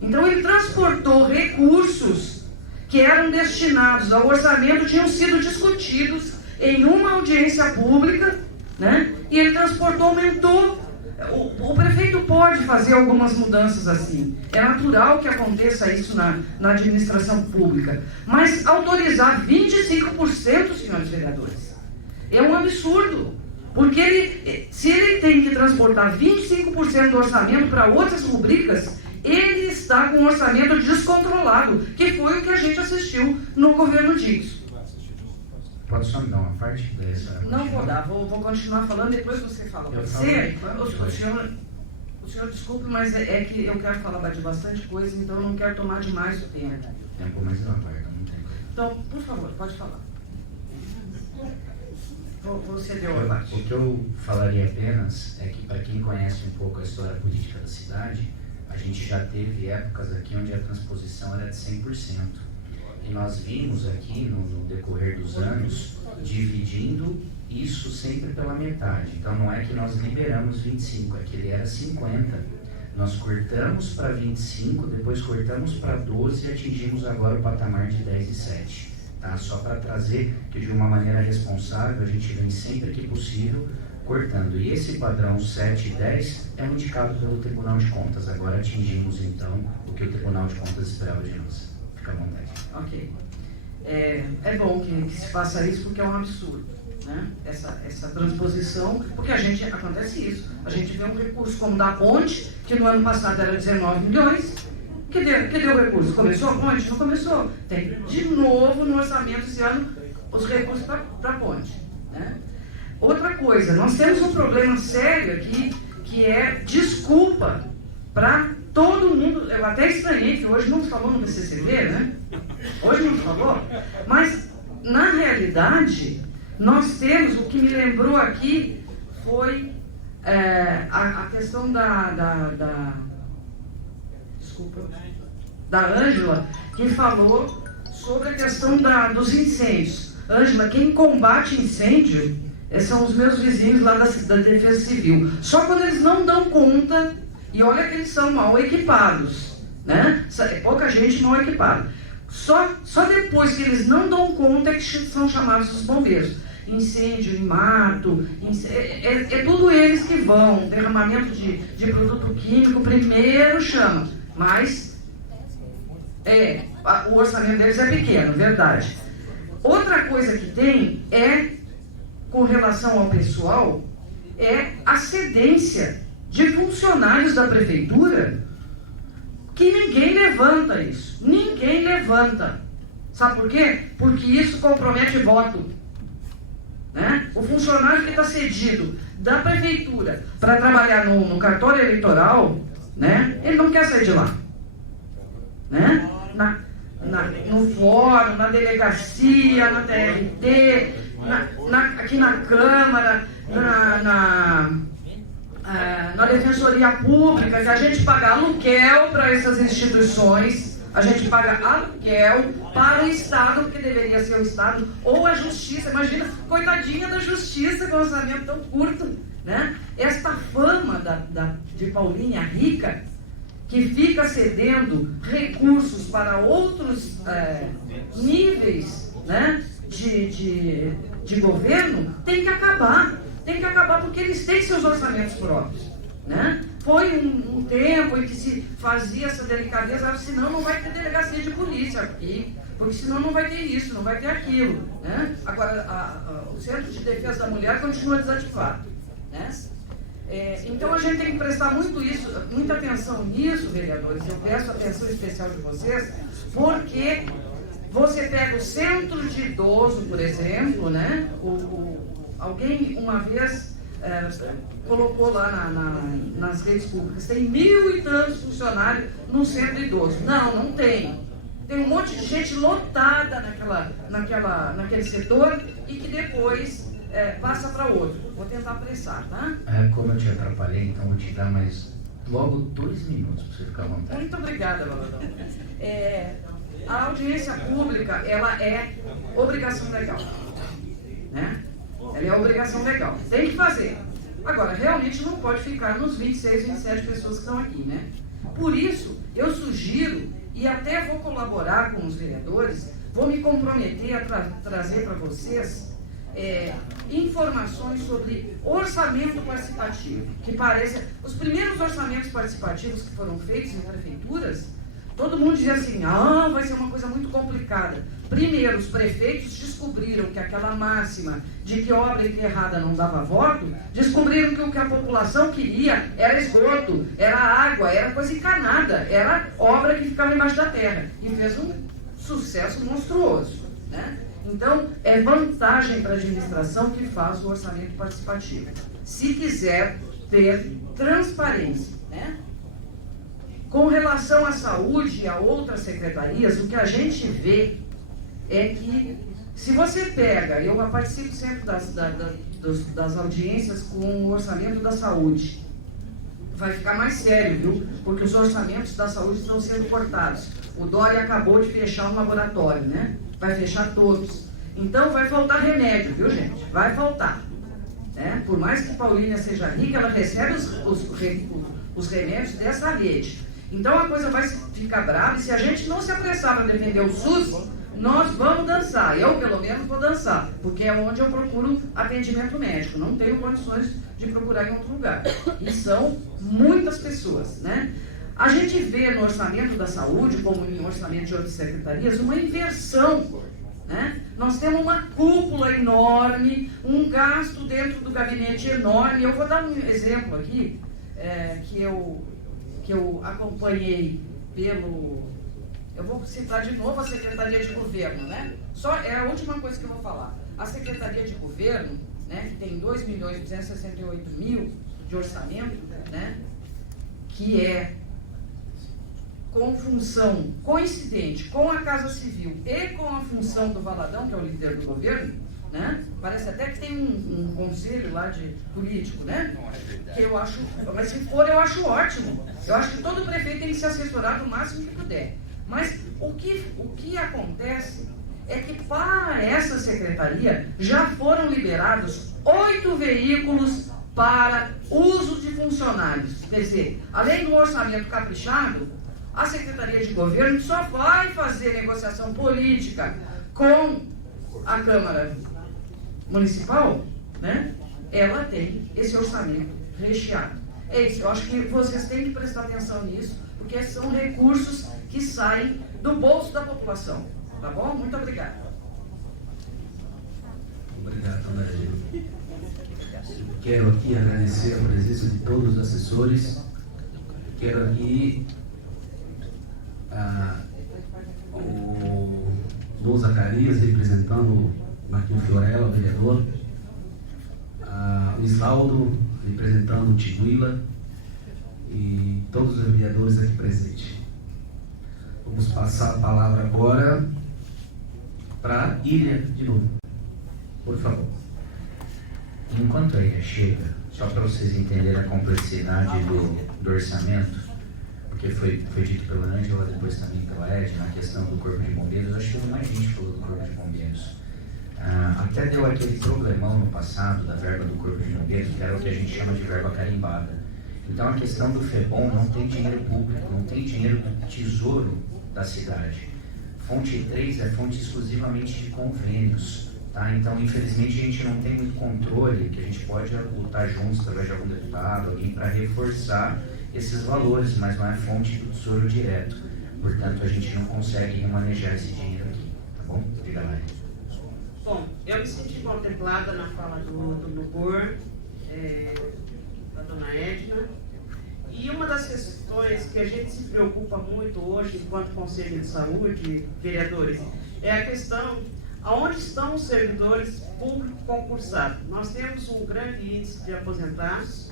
Então ele transportou recursos que eram destinados ao orçamento, tinham sido discutidos em uma audiência pública, né? E ele transportou, aumentou. O prefeito pode fazer algumas mudanças assim. É natural que aconteça isso na administração pública. Mas autorizar 25%, senhores vereadores, é um absurdo. Porque se ele tem que transportar 25% do orçamento para outras rubricas, ele está com um orçamento descontrolado, que foi o que a gente assistiu no governo Dixon. Pode só me dar uma parte dessa? Não vou dar, vou continuar falando, depois você fala. Pode ser? O senhor desculpe, mas é que eu quero falar de bastante coisa, então eu não quero tomar demais o tempo. Tempo mais não vai, não tem. Então, por favor, pode falar. Vou ceder uma parte. O que eu falaria apenas é que, para quem conhece um pouco a história política da cidade, a gente já teve épocas aqui onde a transposição era de 100%. E nós vimos aqui, no decorrer dos anos, dividindo isso sempre pela metade. Então, não é que nós liberamos 25, é que ele era 50. Nós cortamos para 25, depois cortamos para 12 e atingimos agora o patamar de 10,7. Tá? Só para trazer que, de uma maneira responsável, a gente vem sempre que possível cortando. E esse padrão 7 e 10 é indicado pelo Tribunal de Contas. Agora atingimos, então, o que o Tribunal de Contas esperava de nós. Fica à vontade. Ok. É bom que se faça isso porque é um absurdo, né? Essa transposição, porque acontece isso. A gente vê um recurso como da ponte, que no ano passado era 19 milhões. Cadê o recurso? Começou a ponte? Não começou. Tem de novo no orçamento esse ano os recursos para a ponte, né? Outra coisa, nós temos um problema sério aqui, que é desculpa para todo mundo. Eu até estranhei que hoje não se falou no PCCV, né? Hoje não se falou. Mas, na realidade, nós temos, o que me lembrou aqui foi a questão da Ângela, que falou sobre a questão dos incêndios. Ângela, quem combate incêndio são os meus vizinhos lá da Defesa Civil. Só quando eles não dão conta, e olha que eles são mal equipados, né? Pouca gente mal equipada. Só depois que eles não dão conta é que são chamados os bombeiros. Incêndio em mato, é tudo eles que vão. Derramamento de produto químico, primeiro chama. Mas o orçamento deles é pequeno, verdade. Outra coisa que tem com relação ao pessoal, a cedência de funcionários da prefeitura, que ninguém levanta isso. Ninguém levanta. Sabe por quê? Porque isso compromete voto. Né? O funcionário que está cedido da prefeitura para trabalhar no cartório eleitoral, né? Ele não quer sair de lá. Né? No fórum, na delegacia, na TRT, aqui na Câmara, na Defensoria Pública, que a gente paga aluguel para essas instituições, a gente paga aluguel para o Estado, que deveria ser o Estado, ou a Justiça. Imagina, coitadinha da Justiça com um orçamento tão curto, né? Esta fama de Paulinha Rica que fica cedendo recursos para outros níveis, né, de governo, tem que acabar. Tem que acabar porque eles têm seus orçamentos próprios, né? Foi um tempo em que se fazia essa delicadeza, senão não vai ter delegacia de polícia aqui, porque senão não vai ter isso, não vai ter aquilo, né? Agora, o Centro de Defesa da Mulher continua desativado, né? Então a gente tem que prestar muita atenção nisso, vereadores. Eu peço atenção especial de vocês, porque você pega o centro de idoso, por exemplo, né? Alguém uma vez colocou lá nas redes públicas, tem 1.000 e tantos funcionários no centro idoso. Não tem. Tem um monte de gente lotada naquele setor e que depois passa para outro. Vou tentar apressar, tá? Como eu te atrapalhei, então vou te dar mais logo 2 minutos para você ficar à vontade. Muito obrigada, Valadão. A audiência pública, ela é obrigação legal, né? Ela é obrigação legal. Tem que fazer. Agora, realmente não pode ficar nos 26, 27 pessoas que estão aqui, né? Por isso, eu sugiro, e até vou colaborar com os vereadores, vou me comprometer a trazer para vocês informações sobre orçamento participativo, que parece... Os primeiros orçamentos participativos que foram feitos em prefeituras, todo mundo dizia assim, vai ser uma coisa muito complicada. Primeiro, os prefeitos descobriram que aquela máxima de que obra enterrada não dava voto, descobriram que o que a população queria era esgoto, era água, era coisa encanada, era obra que ficava embaixo da terra. E fez um sucesso monstruoso, né? Então, é vantagem para a administração que faz o orçamento participativo. Se quiser ter transparência, né? Com relação à saúde e a outras secretarias, o que a gente vê é que, se você pega, eu participo sempre das audiências com o orçamento da saúde, vai ficar mais sério, viu? Porque os orçamentos da saúde estão sendo cortados. O Dória acabou de fechar um laboratório, né? Vai fechar todos. Então vai faltar remédio, viu, gente? Vai faltar, né? Por mais que Paulínia seja rica, ela recebe os remédios dessa rede. Então a coisa vai ficar brava, e se a gente não se apressar para defender o SUS, nós vamos dançar. Eu, pelo menos, vou dançar, porque é onde eu procuro atendimento médico. Não tenho condições de procurar em outro lugar. E são muitas pessoas, né? A gente vê no orçamento da saúde, como em orçamento de outras secretarias, uma inversão, né? Nós temos uma cúpula enorme, um gasto dentro do gabinete enorme. Eu vou dar um exemplo aqui, que eu acompanhei eu vou citar de novo a Secretaria de Governo, né? Só é a última coisa que eu vou falar. A Secretaria de Governo, né, que tem 2.268.000 de orçamento, né, que é com função coincidente com a Casa Civil e com a função do Valadão, que é o líder do governo, né? Parece até que tem um conselho lá de político, né? Que eu acho, mas se for, eu acho ótimo. Eu acho que todo prefeito tem que se assessorar do máximo que puder. Mas o que acontece é que para essa secretaria já foram liberados 8 veículos para uso de funcionários. Quer dizer, além do orçamento caprichado, a Secretaria de Governo só vai fazer negociação política com a Câmara Municipal, né? Ela tem esse orçamento recheado. É isso, eu acho que vocês têm que prestar atenção nisso, porque são recursos que saem do bolso da população. Tá bom? Muito obrigada. Obrigado, André. Quero aqui agradecer a presença de todos os assessores. Quero aqui o Dom Zacarias, representando o Marquinhos Fiorella, o vereador. O Islaudo, representando o Tiguila. E todos os vereadores aqui presentes. Vamos passar a palavra agora para a Ilha de novo. Por favor. Enquanto a Ilha chega, só para vocês entenderem a complexidade do orçamento, porque foi dito pela Ângela, depois também pela Edna, na questão do Corpo de Bombeiros, eu acho que mais gente falou do Corpo de Bombeiros. Até deu aquele problemão no passado da verba do Corpo de Bombeiros, que era o que a gente chama de verba carimbada. Então a questão do FEBOM não tem dinheiro público, não tem dinheiro do tesouro da cidade. Fonte 3 é fonte exclusivamente de convênios. Tá? Então, infelizmente, a gente não tem muito controle, que a gente pode lutar juntos através de algum deputado, alguém para reforçar esses valores, mas não é fonte do tesouro direto. Portanto, a gente não consegue remanejar esse dinheiro aqui. Tá bom? Obrigado. Bom, eu me senti contemplada na fala do Nubor, da dona Edna, e uma das questões que a gente se preocupa muito hoje, enquanto Conselho de Saúde, vereadores, é a questão aonde estão os servidores públicos concursados. Nós temos um grande índice de aposentados,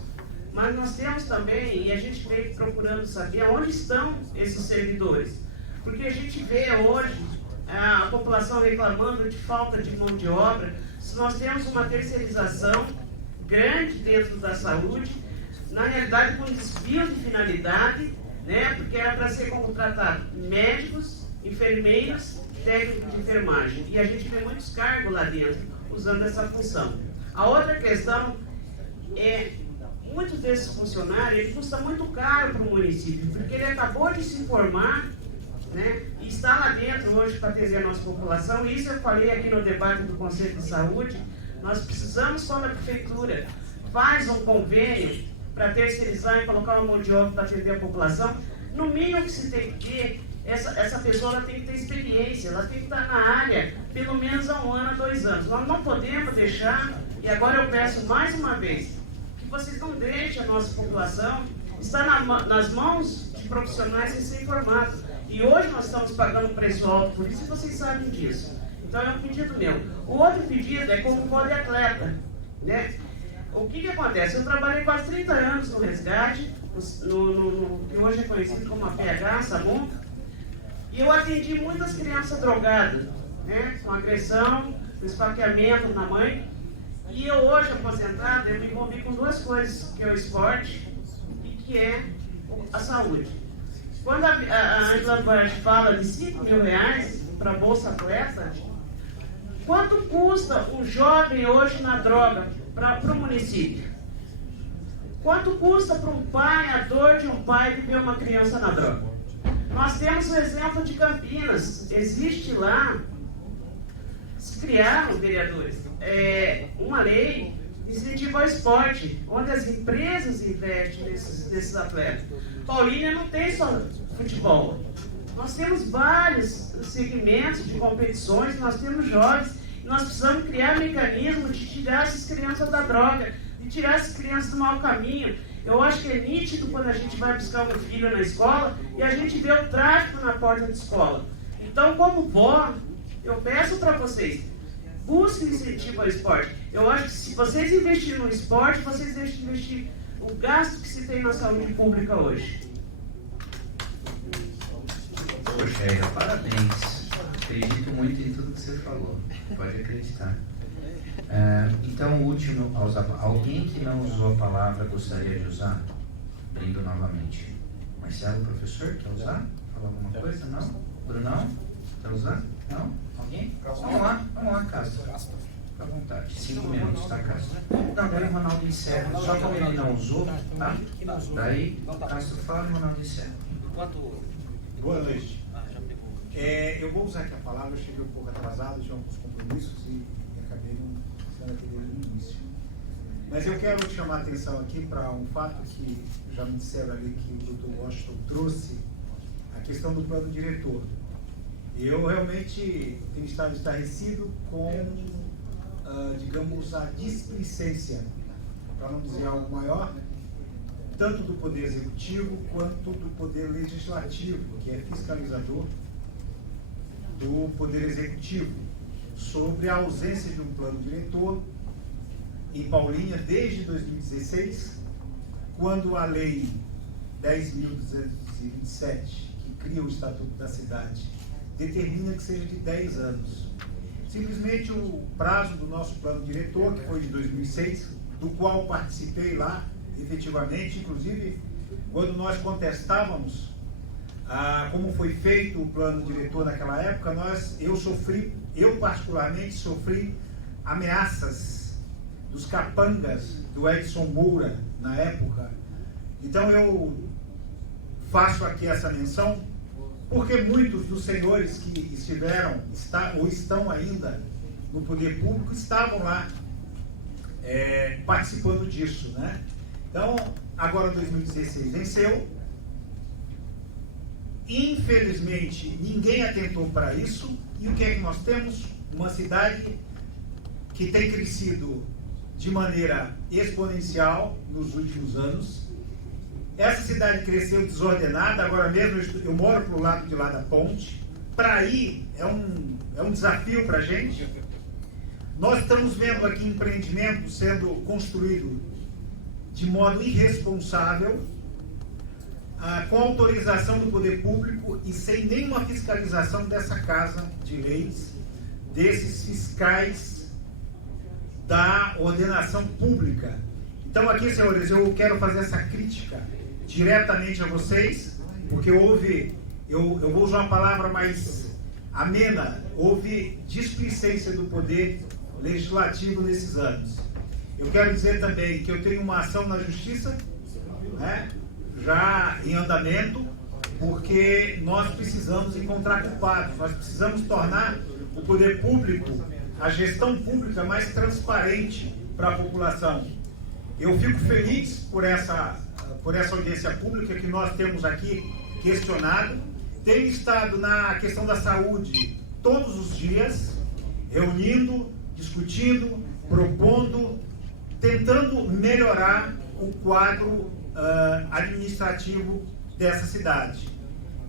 mas nós temos também, e a gente veio procurando saber, aonde estão esses servidores. Porque a gente vê hoje a população reclamando de falta de mão de obra, se nós temos uma terceirização grande dentro da saúde, na realidade com desvio de finalidade, né, porque era para ser contratado médicos, enfermeiros, técnicos de enfermagem. E a gente vê muitos cargos lá dentro usando essa função. A outra questão é, muitos desses funcionários, ele custa muito caro para o município, porque ele acabou de se formar, né, e está lá dentro hoje para atender a nossa população. E isso eu falei aqui no debate do Conselho de Saúde. Nós precisamos, quando a prefeitura faz um convênio para terceirizar e colocar uma mão de obra para atender a população, no mínimo que se tem que ter, essa pessoa ela tem que ter experiência, ela tem que estar na área pelo menos há 1 ano, a 2 anos. Nós não podemos deixar, e agora eu peço mais uma vez, que vocês não deixem a nossa população estar nas mãos de profissionais recém-formados. E hoje nós estamos pagando um preço alto por isso, e vocês sabem disso. Então é um pedido meu. O outro pedido é como poliatleta, né? O que acontece? Eu trabalhei quase 30 anos no resgate, que hoje é conhecido como a PH, SAMU, e eu atendi muitas crianças drogadas, né? Com agressão, com esfaqueamento na mãe. E eu hoje, aposentado, eu me envolvi com 2 coisas, que é o esporte e que é a saúde. Quando a Angela Bart fala de R$5.000 para a Bolsa Atleta, quanto custa um jovem hoje na droga para o município? Quanto custa para um pai, a dor de um pai que vê uma criança na droga? Nós temos o exemplo de Campinas. Existe lá, se criaram, vereadores, uma lei de incentivo ao esporte, onde as empresas investem nesses atletas. Paulínia não tem só futebol. Nós temos vários segmentos de competições, nós temos jovens, e nós precisamos criar mecanismos de tirar essas crianças da droga, de tirar essas crianças do mau caminho. Eu acho que é nítido quando a gente vai buscar um filho na escola e a gente vê o tráfico na porta da escola. Então, como vó, eu peço para vocês, busquem incentivo ao esporte. Eu acho que se vocês investirem no esporte, vocês deixam de investir o gasto que se tem na saúde pública hoje. Poxa, Eva, parabéns. Acredito muito em tudo que você falou. Pode acreditar. Então, o último, alguém que não usou a palavra gostaria de usar? Brindo novamente. Marcelo, professor, quer usar? Falar alguma coisa? Não? Brunão? Quer usar? Não? Alguém? Vamos lá, Castro. Fica à vontade. 5 minutos, tá, Castro? Não, daí o Ronaldo encerra. Só como ele não usou, tá? Daí o Castro fala e o Ronaldo encerra. Boa noite. Eu vou usar aqui a palavra, eu cheguei um pouco atrasado, tinha alguns compromissos e acabei não sendo aquele no início. Mas eu quero chamar a atenção aqui para um fato que já me disseram ali que o Dr. Washington trouxe, a questão do plano diretor. Eu realmente tenho estado estarrecido com, digamos, a displicência, para não dizer algo maior, tanto do Poder Executivo quanto do Poder Legislativo, que é fiscalizador do Poder Executivo, sobre a ausência de um plano diretor em Paulínia desde 2016, quando a Lei 10.227, que cria o Estatuto da Cidade, determina que seja de 10 anos. Simplesmente o prazo do nosso plano diretor, que foi de 2006, do qual participei lá, efetivamente, inclusive, quando nós contestávamos como foi feito o plano diretor naquela época, eu particularmente sofri ameaças dos capangas do Edson Moura, na época, Então eu faço aqui essa menção, porque muitos dos senhores que estiveram, ou estão ainda no poder público, estavam lá participando disso, né? Então, agora 2016 venceu. Infelizmente, ninguém atentou para isso. E o que é que nós temos? Uma cidade que tem crescido de maneira exponencial nos últimos anos. Essa cidade cresceu desordenada. Agora mesmo eu moro para o lado de lá da ponte. Para ir é um desafio para a gente. Nós estamos vendo aqui empreendimentos sendo construídos de modo irresponsável, com autorização do poder público e sem nenhuma fiscalização dessa casa de leis, desses fiscais da ordenação pública. Então aqui, senhores, eu quero fazer essa crítica diretamente a vocês, porque eu vou usar uma palavra mais amena, houve displicência do poder legislativo nesses anos. Eu quero dizer também que eu tenho uma ação na justiça, né, já em andamento, porque nós precisamos encontrar culpados, nós precisamos tornar o poder público, a gestão pública mais transparente para a população. Eu fico feliz por essa audiência pública que nós temos aqui questionado. Tenho estado na questão da saúde todos os dias, reunindo, discutindo, propondo, tentando melhorar o quadro administrativo dessa cidade.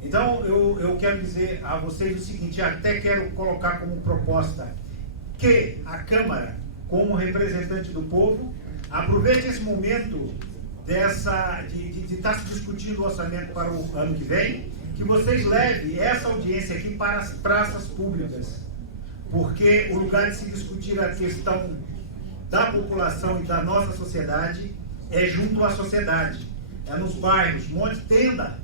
Então, eu quero dizer a vocês o seguinte, até quero colocar como proposta que a Câmara, como representante do povo, aproveite esse momento de estar se discutindo o orçamento para o ano que vem, que vocês levem essa audiência aqui para as praças públicas, porque o lugar de se discutir a questão da população e da nossa sociedade é junto à sociedade, é nos bairros, monte tenda,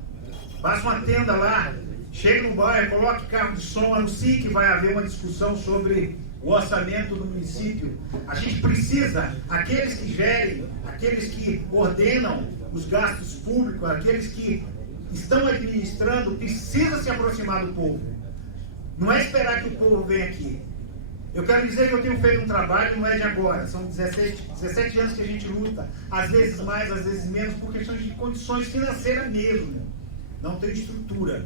faça uma tenda lá, chegue no bairro, coloque carro de som, anuncie que vai haver uma discussão sobre o orçamento do município. A gente precisa, aqueles que gerem, aqueles que ordenam os gastos públicos, aqueles que estão administrando, precisa se aproximar do povo. Não é esperar que o povo venha aqui. Eu quero dizer que eu tenho feito um trabalho, não é de agora, são 17 anos que a gente luta, às vezes mais, às vezes menos, por questões de condições financeiras mesmo, não tem estrutura.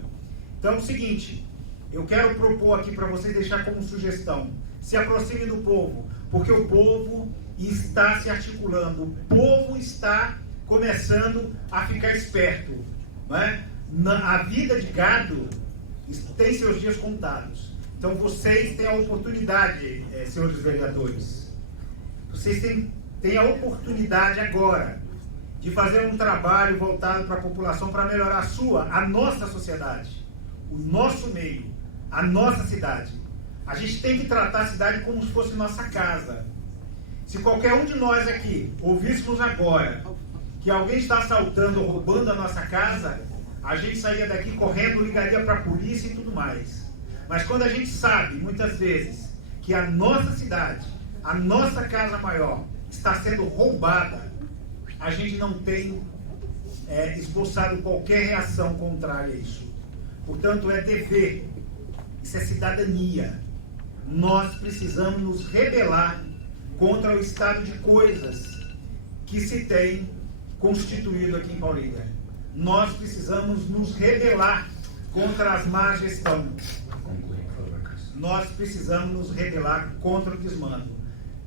Então é o seguinte, eu quero propor aqui para vocês, deixar como sugestão, se aproxime do povo, porque o povo está se articulando, o povo está começando a ficar esperto, não é? A vida de gado tem seus dias contados. Então vocês têm a oportunidade, senhores vereadores, vocês têm a oportunidade agora de fazer um trabalho voltado para a população, para melhorar a nossa sociedade, o nosso meio, a nossa cidade. A gente tem que tratar a cidade como se fosse nossa casa. Se qualquer um de nós aqui ouvíssemos agora que alguém está assaltando ou roubando a nossa casa, a gente saía daqui correndo, ligaria para a polícia e tudo mais. Mas quando a gente sabe, muitas vezes, que a nossa cidade, a nossa casa maior, está sendo roubada, a gente não tem esboçado qualquer reação contrária a isso. Portanto, é dever, isso é cidadania. Nós precisamos nos rebelar contra o estado de coisas que se tem constituído aqui em Paulínia. Nós precisamos nos rebelar contra as má gestão. Nós precisamos nos rebelar contra o desmando.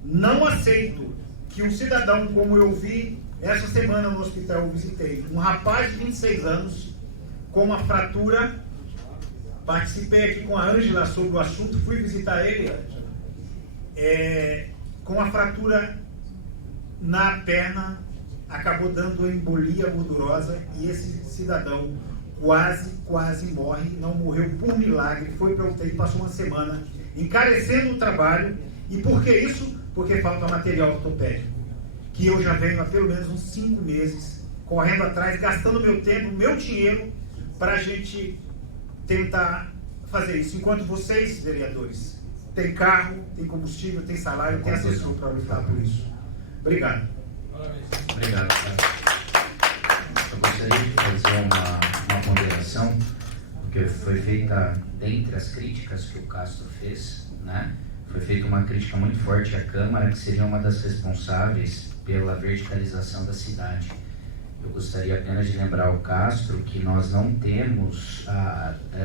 Não aceito que um cidadão, como eu vi essa semana no hospital, eu visitei um rapaz de 26 anos com uma fratura. Participei aqui com a Ângela sobre o assunto, fui visitar ele com uma fratura na perna, acabou dando embolia gordurosa e esse cidadão quase morre, não morreu por milagre, foi para o UTI, passou uma semana encarecendo o trabalho. E por que isso? Porque falta material ortopédico, que eu já venho há pelo menos uns 5 meses correndo atrás, gastando meu tempo, meu dinheiro, para a gente tentar fazer isso. Enquanto vocês, vereadores, têm carro, têm combustível, têm salário, têm assessor para lutar por isso. Obrigado. Obrigado. gostaria de fazer uma ponderação, porque foi feita, dentre as críticas que o Castro fez, né, foi feita uma crítica muito forte à Câmara, que seria uma das responsáveis pela verticalização da cidade. Eu gostaria apenas de lembrar ao Castro que nós não temos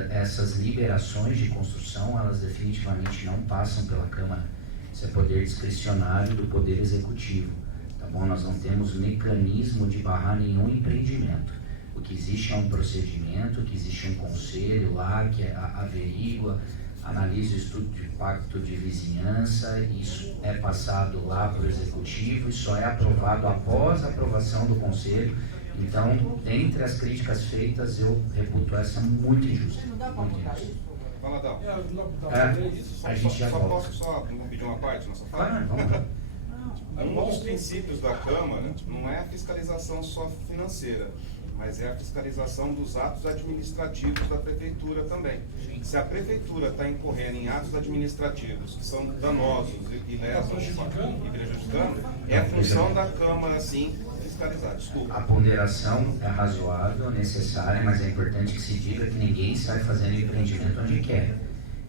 essas liberações de construção, elas definitivamente não passam pela Câmara. Isso é poder discricionário do Poder Executivo. Tá bom? Nós não temos mecanismo de barrar nenhum empreendimento. O que existe é um procedimento, que existe um conselho lá que averigua, analisa o estudo de impacto de vizinhança, isso é passado lá para o Executivo e só é aprovado após a aprovação do Conselho. Então, dentre as críticas feitas, eu reputo essa muito injusta. Muito injusta. Valadão, A gente já volta. Posso só pedir uma parte na sua fala? Claro, vamos lá. Um dos princípios da Câmara não é a fiscalização só financeira, mas é a fiscalização dos atos administrativos da Prefeitura também. Se a Prefeitura está incorrendo em atos administrativos que são danosos e levam e prejudicando, é função da Câmara, sim, fiscalizar. Desculpa. A ponderação é razoável, necessária, mas é importante que se diga que ninguém sai fazendo empreendimento onde quer.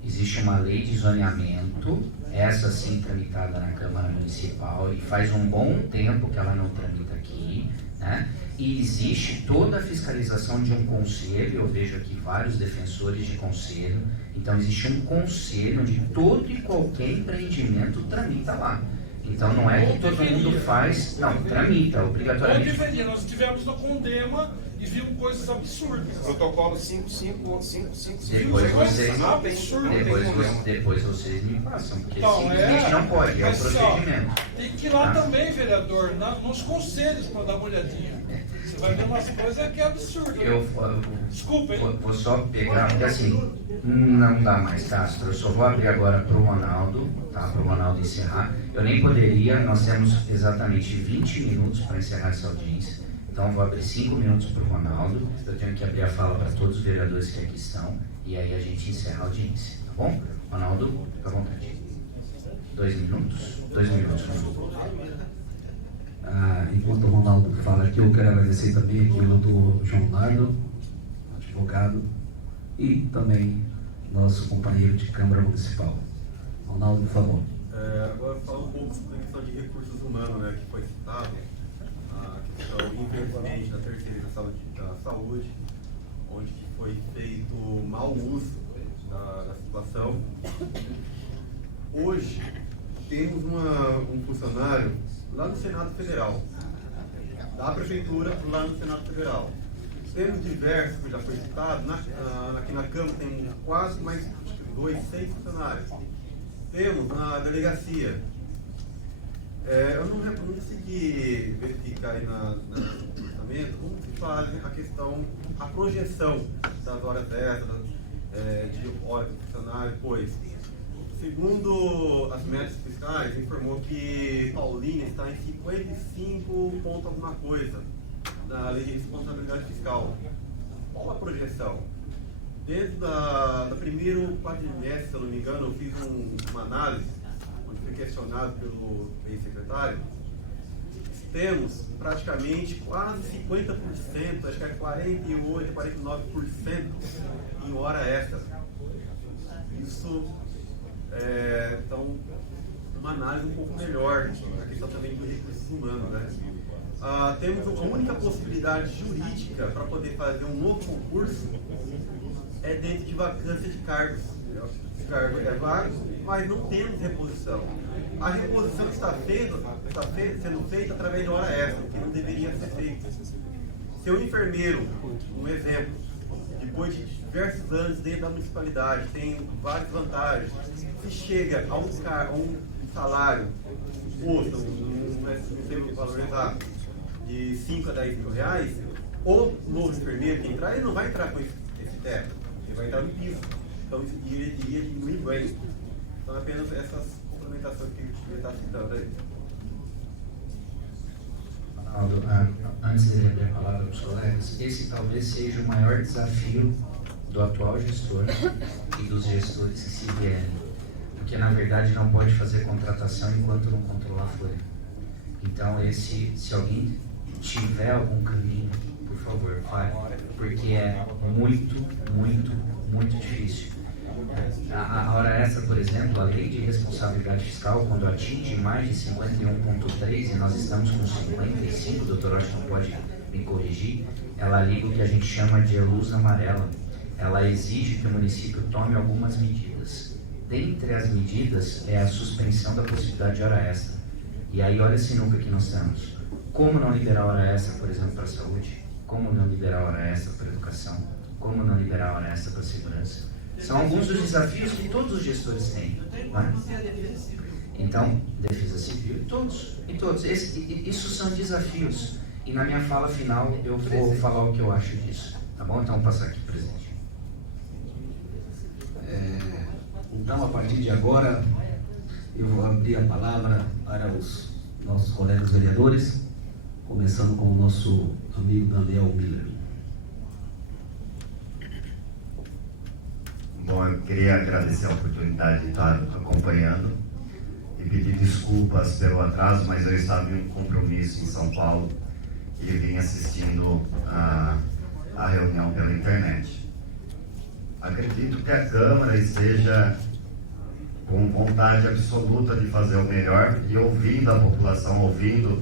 Existe uma lei de zoneamento, essa sim tramitada na Câmara Municipal, e faz um bom tempo que ela não tramita aqui, né? E existe toda a fiscalização de um conselho, eu vejo aqui vários defensores de conselho, então existe um conselho onde todo e qualquer empreendimento tramita lá. Então não é que todo mundo faz, não, tramita obrigatoriamente. Nós tivemos no Condema e vimos coisas absurdas. Protocolo 5555. Depois vocês me passam, porque então, simplesmente não pode, é o procedimento. Tem que ir lá também, vereador, nos conselhos para dar uma olhadinha. Você vai ver umas coisas que é absurdo. Desculpa, hein? Vou só pegar, porque assim, não dá mais, Castro. Eu só vou abrir agora para o Ronaldo, tá? Para o Ronaldo encerrar. Eu nem poderia, nós temos exatamente 20 minutos para encerrar essa audiência. Então eu vou abrir 5 minutos para o Ronaldo. Eu tenho que abrir a fala para todos os vereadores que aqui estão. E aí a gente encerra a audiência, tá bom? Ronaldo, fica à vontade. 2 minutos? 2 minutos, Ronaldo. Enquanto o Ronaldo fala aqui, eu quero agradecer também aqui o doutor João Nardo, advogado, e também nosso companheiro de Câmara Municipal. Ronaldo, por favor. Agora falando um pouco sobre a questão de recursos humanos, né, que foi citado, a questão, infelizmente, da terceirização da saúde, onde foi feito mau uso da situação. Hoje, temos um funcionário lá no Senado Federal, da Prefeitura lá no Senado Federal. Temos diversos, que já foi citado, aqui na Câmara tem quase mais 6 funcionários. Temos na delegacia. Eu não consegui verificar aí no orçamento como se faz a projeção das horas extras, de horas do funcionário, pois, segundo as metas fiscais, informou que Paulínia está em 55 ponto alguma coisa na lei de responsabilidade fiscal. Qual a projeção? Desde do primeiro quadrimestre, se eu não me engano, eu fiz uma análise, onde fui questionado pelo ex-secretário. Temos praticamente quase 50%, acho que é 48%, 49% em hora extra. Isso então, uma análise um pouco melhor, a questão também dos recursos humanos, né? Temos a única possibilidade jurídica para poder fazer um novo concurso é dentro de vacância de cargos. O cargo é vago, mas não temos reposição. A reposição está sendo feita através de hora extra, que não deveria ser feita. Se o enfermeiro, um exemplo, depois de diversos anos dentro da municipalidade, tem várias vantagens, se chega a um salário, não sei o valor exato, de 5 a 10 mil reais, o novo enfermeiro que entrar, ele não vai entrar com esse teto, ele vai entrar no piso. Então isso iria diminuir bem. Então apenas essas complementações que a gente está citando aí. Ronaldo, antes de abrir a palavra para os colegas, esse talvez seja o maior desafio do atual gestor e dos gestores que se vierem, porque na verdade não pode fazer contratação enquanto não controlar a folha. Então se alguém tiver algum caminho por favor, fale, porque é muito, muito, muito difícil. A hora extra, por exemplo, a lei de responsabilidade fiscal, quando atinge mais de 51,3 e nós estamos com 55, o doutor Washington pode me corrigir, ela liga o que a gente chama de luz amarela. Ela exige que o município tome algumas medidas. Dentre as medidas é a suspensão da possibilidade de hora extra. E aí olha a sinuca que nós temos. Como não liberar hora extra, por exemplo, para a saúde? Como não liberar hora extra para a educação? Como não liberar hora extra para a segurança? São alguns dos desafios que todos os gestores têm. Né? Então, defesa civil e todos. Isso são desafios. E na minha fala final eu vou falar o que eu acho disso. Tá bom? Então, vou passar aqui, presidente. Então, a partir de agora, eu vou abrir a palavra para os nossos colegas vereadores, começando com o nosso amigo Daniel Miller. Bom, eu queria agradecer a oportunidade de estar acompanhando e pedir desculpas pelo atraso, mas eu estava em um compromisso em São Paulo e vim assistindo a reunião pela internet. Acredito que a Câmara esteja com vontade absoluta de fazer o melhor e ouvindo a população, ouvindo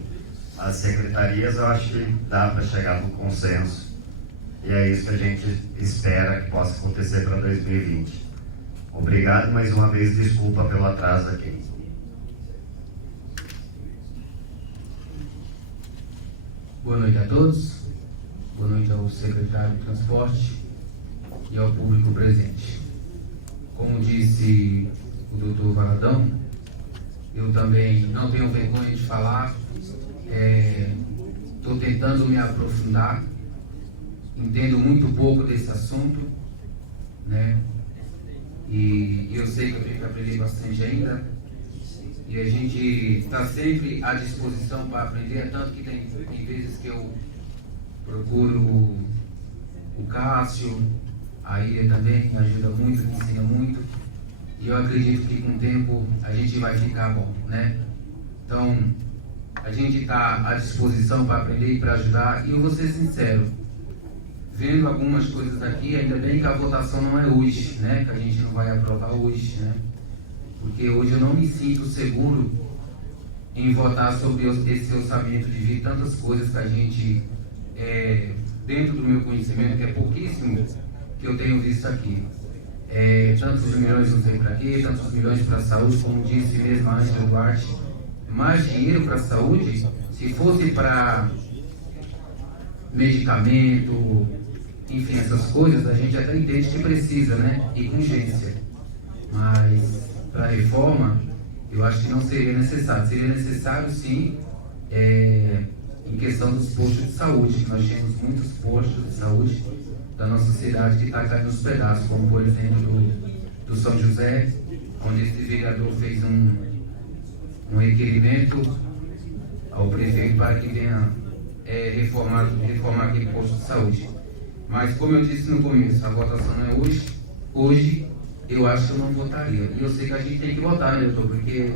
as secretarias, eu acho que dá para chegar num consenso. E é isso que a gente espera que possa acontecer para 2020. Obrigado mais uma vez, desculpa pelo atraso aqui. Boa noite a todos, boa noite ao secretário de Transporte e ao público presente. Como disse o doutor Valadão, eu também não tenho vergonha de falar, estou tentando me aprofundar, entendo muito pouco desse assunto, né? E eu sei que eu tenho que aprender bastante ainda, e a gente está sempre à disposição para aprender, tanto que tem vezes que eu procuro o Cássio, a Ilha também me ajuda muito, me ensina muito, e eu acredito que com o tempo a gente vai ficar bom, né? Então, a gente está à disposição para aprender e para ajudar, e eu vou ser sincero, vendo algumas coisas aqui, ainda bem que a votação não é hoje, né? Que a gente não vai aprovar hoje, né? Porque hoje eu não me sinto seguro em votar sobre esse orçamento devido a tantas coisas que a gente, dentro do meu conhecimento, que é pouquíssimo, que eu tenho visto aqui. Tantos milhões não sei para quê, tantos milhões para a saúde, como disse mesmo a Ângela Duarte, mais dinheiro para a saúde, se fosse para medicamento, enfim, essas coisas, a gente até entende que precisa, né? E com urgência. Mas para a reforma, eu acho que não seria necessário. Seria necessário, sim, em questão dos postos de saúde. Nós temos muitos postos de saúde da nossa cidade que está caindo nos pedaços, como por exemplo do São José, onde esse vereador fez um requerimento ao prefeito para que venha reformar aquele posto de saúde. Mas, como eu disse no começo, a votação não é hoje. Hoje, eu acho que eu não votaria. E eu sei que a gente tem que votar, né, doutor? Porque,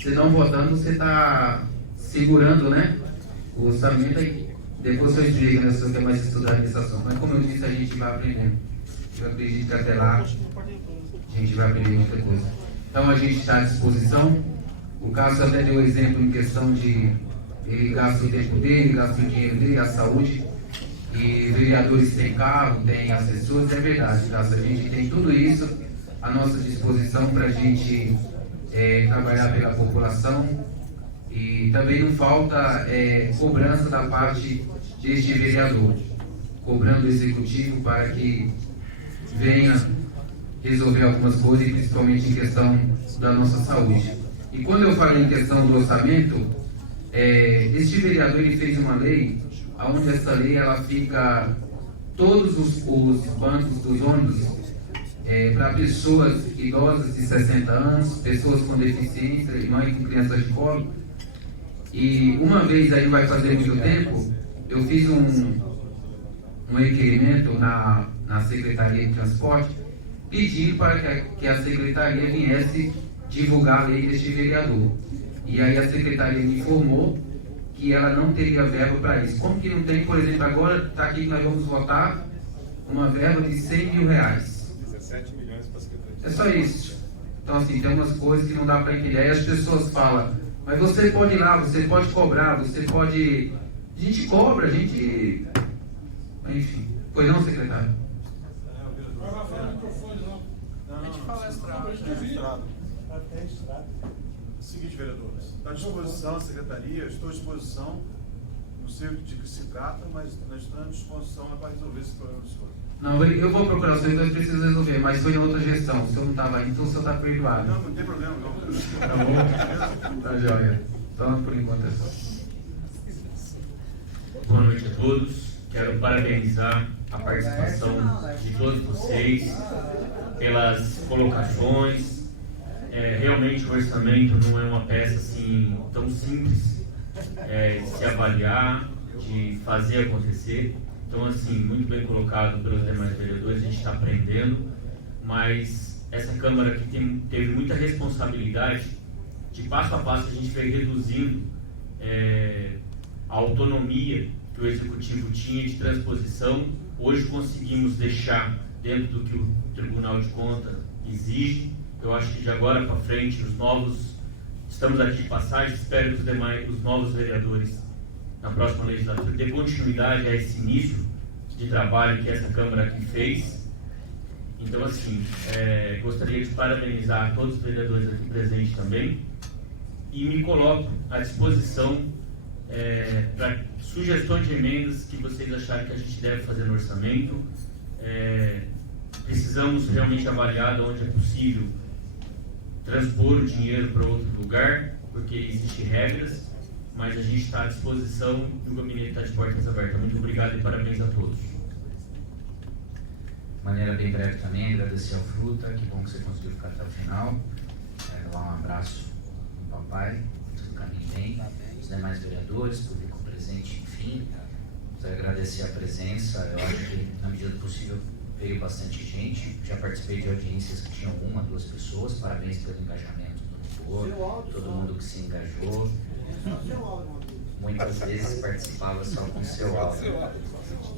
se não votando, você está segurando, né, o orçamento aí. Depois eu explico, né, se você quer mais estudar esse assunto. Mas, como eu disse, a gente vai aprendendo. Eu acredito que até lá a gente vai aprender muita coisa. Então, a gente está à disposição. O Cássio até deu exemplo em questão de ele gasta o tempo dele, gasta o dinheiro dele, a saúde. E vereadores têm carro, têm assessores, é verdade, Cássio. A gente tem tudo isso à nossa disposição para a gente trabalhar pela população. E também não falta cobrança da parte deste vereador, cobrando o executivo para que venha resolver algumas coisas, principalmente em questão da nossa saúde. E quando eu falo em questão do orçamento, este vereador ele fez uma lei, onde essa lei ela fica todos os bancos dos ônibus para pessoas idosas de 60 anos, pessoas com deficiência e mãe com crianças de colo. E uma vez, aí vai fazer muito tempo, eu fiz um requerimento na Secretaria de Transporte, pedindo para que a Secretaria viesse divulgar a lei deste vereador. E aí a Secretaria me informou que ela não teria verba para isso. Como que não tem, por exemplo, agora está aqui que nós vamos votar uma verba de 100 mil reais. 17 milhões para a Secretaria. É só isso. Então, assim, tem umas coisas que não dá para entender. Aí as pessoas falam, mas você pode ir lá, você pode cobrar, você pode... A gente cobra, a gente... Enfim. Pois não, secretário? Agora fala no microfone, não. A gente fala estrado. É estrado. Seguinte, vereadores, está à disposição a secretaria, eu estou à disposição, não sei de que se trata, mas nós estamos à disposição para resolver esse problema do senhor. Não, eu vou procurar, o senhor precisa resolver, mas foi em outra gestão, o senhor não estava aí, então o senhor está perdoado. Não, não tem problema, não. Tá bom? Tá joia. Então, por enquanto é só. Boa noite a todos. Quero parabenizar a participação de todos vocês pelas colocações. Realmente o orçamento não é uma peça assim tão simples de se avaliar, de fazer acontecer. Então, assim, muito bem colocado pelos demais vereadores, a gente está aprendendo, mas essa Câmara aqui teve muita responsabilidade. De passo a passo a gente foi reduzindo a autonomia que o Executivo tinha de transposição. Hoje conseguimos deixar dentro do que o Tribunal de Contas exige. Eu acho que de agora para frente, estamos aqui de passagem, espero que os novos vereadores na próxima legislatura dê continuidade a esse início de trabalho que essa Câmara aqui fez. Então, assim, gostaria de parabenizar todos os vereadores aqui presentes também e me coloco à disposição para sugestões de emendas que vocês acharem que a gente deve fazer no orçamento. Precisamos realmente avaliar de onde é possível transpor o dinheiro para outro lugar, porque existem regras, mas a gente está à disposição e o gabinete está de portas abertas. Muito obrigado e parabéns a todos. De maneira bem breve também, agradecer ao Fruta, que bom que você conseguiu ficar até o final. Dar um abraço no papai, tudo caminho bem, os demais vereadores, público presente, enfim. Agradecer a presença, eu acho que na medida do possível veio bastante gente, já participei de audiências que tinham 1, 2 pessoas, parabéns pelo engajamento do motor, todo mundo que se engajou. Muitas vezes participava só com seu áudio.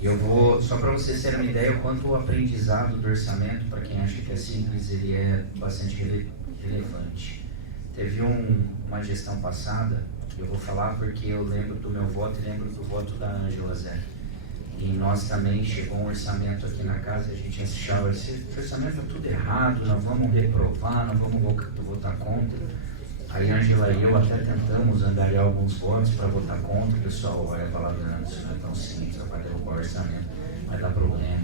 E eu vou, só para vocês terem uma ideia, o quanto o aprendizado do orçamento, para quem acha que é simples, ele é bastante relevante. Teve uma gestão passada, eu vou falar porque eu lembro do meu voto e lembro do voto da Ângela Zé. E nós também chegou um orçamento aqui na casa e a gente achava, esse orçamento está tudo errado, nós vamos reprovar, nós vamos votar contra. Aí a Ângela e eu até tentamos angariar alguns votos para votar contra. O pessoal vai falar, não, isso não é tão simples, vai derrubar o orçamento, vai dar problema.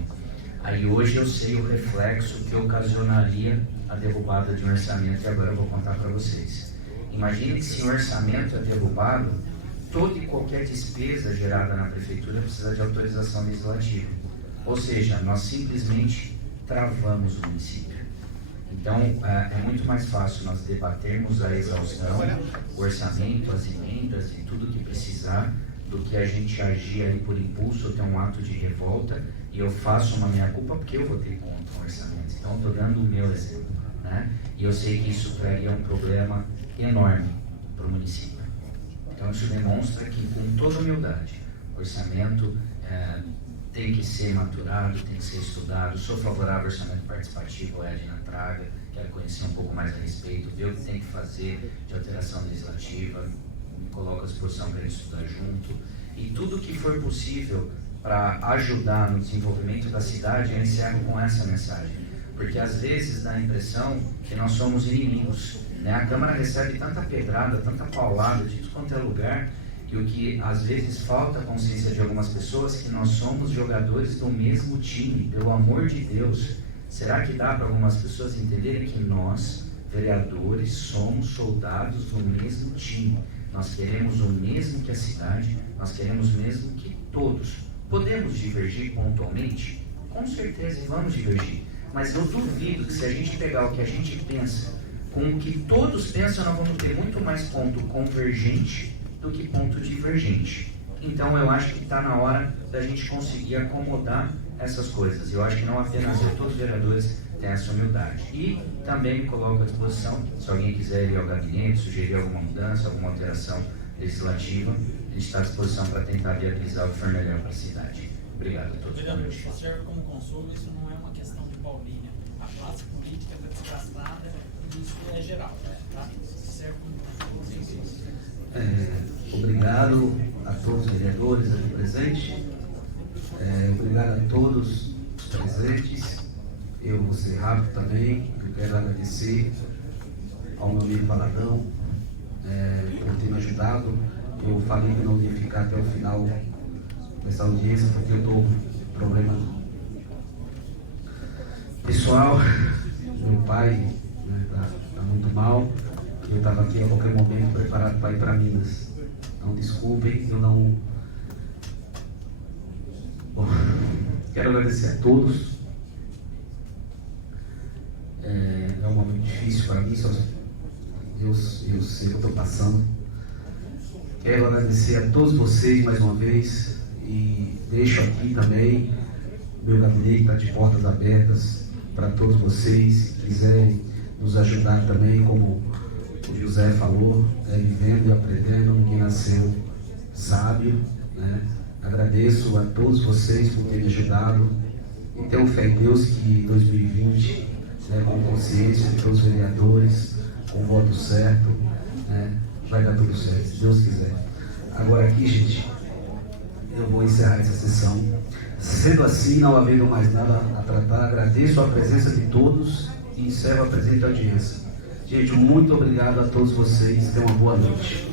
Aí hoje eu sei o reflexo que ocasionaria a derrubada de um orçamento e agora eu vou contar para vocês. Imagine que se o orçamento é derrubado, toda e qualquer despesa gerada na prefeitura precisa de autorização legislativa. Ou seja, nós simplesmente travamos o município. Então, é muito mais fácil nós debatermos a exaustão, o orçamento, as emendas e tudo que precisar, do que a gente agir aí por impulso ou ter um ato de revolta e eu faço uma meia-culpa porque eu votei contra o orçamento. Então, estou dando o meu exemplo, né? E eu sei que isso traria um problema enorme para o município. Então, isso demonstra que, com toda humildade, o orçamento tem que ser maturado, tem que ser estudado. Sou favorável ao orçamento participativo, Edna Traga, quero conhecer um pouco mais a respeito, ver o que tem que fazer de alteração legislativa, me coloco à disposição para a gente estudar junto. E tudo que for possível para ajudar no desenvolvimento da cidade, eu encerro com essa mensagem. Porque às vezes dá a impressão que nós somos inimigos, né? A Câmara recebe tanta pedrada, tanta paulada de tudo quanto é lugar, e o que às vezes falta a consciência de algumas pessoas que nós somos jogadores do mesmo time, pelo amor de Deus. Será que dá para algumas pessoas entenderem que nós, vereadores, somos soldados do mesmo time? Nós queremos o mesmo que a cidade, nós queremos o mesmo que todos. Podemos divergir pontualmente? Com certeza vamos divergir. Mas eu duvido que se a gente pegar o que a gente pensa com o que todos pensam, nós vamos ter muito mais ponto convergente do que ponto divergente. Então eu acho que está na hora da gente conseguir acomodar essas coisas. Eu acho que não apenas todos os vereadores têm essa humildade. E também me coloco à disposição, se alguém quiser ir ao gabinete, sugerir alguma mudança, alguma alteração legislativa, a gente está à disposição para tentar viabilizar o que for melhor para a cidade. Obrigado a todos. Vereador, se serve como consolo, isso não é uma questão de Paulínia. A classe política está desgastada, isso é geral, tá? Serve como consolo. Obrigado a todos os vereadores aqui presentes. Obrigado a todos os presentes. Eu vou ser rápido também. Eu quero agradecer ao meu amigo Valadão por ter me ajudado. Eu falei que não ia ficar até o final dessa audiência porque eu estou com problema pessoal. Meu pai está muito mal. Eu estava aqui a qualquer momento preparado para ir para Minas. Então desculpem, eu não... Bom, quero agradecer a todos. É um momento difícil para mim, eu sei o que eu estou passando. Quero agradecer a todos vocês mais uma vez e deixo aqui também meu gabinete está de portas abertas para todos vocês que quiserem nos ajudar também, como o José falou, vivendo e aprendendo, ninguém nasceu sábio, né? Agradeço a todos vocês por terem me ajudado e tenho fé em Deus que 2020, com consciência de todos os vereadores, com o voto certo, vai dar tudo certo, se Deus quiser. Agora aqui, gente, eu vou encerrar essa sessão. Sendo assim, não havendo mais nada a tratar, agradeço a presença de todos e encerro a presente audiência. Gente, muito obrigado a todos vocês. Tenham uma boa noite.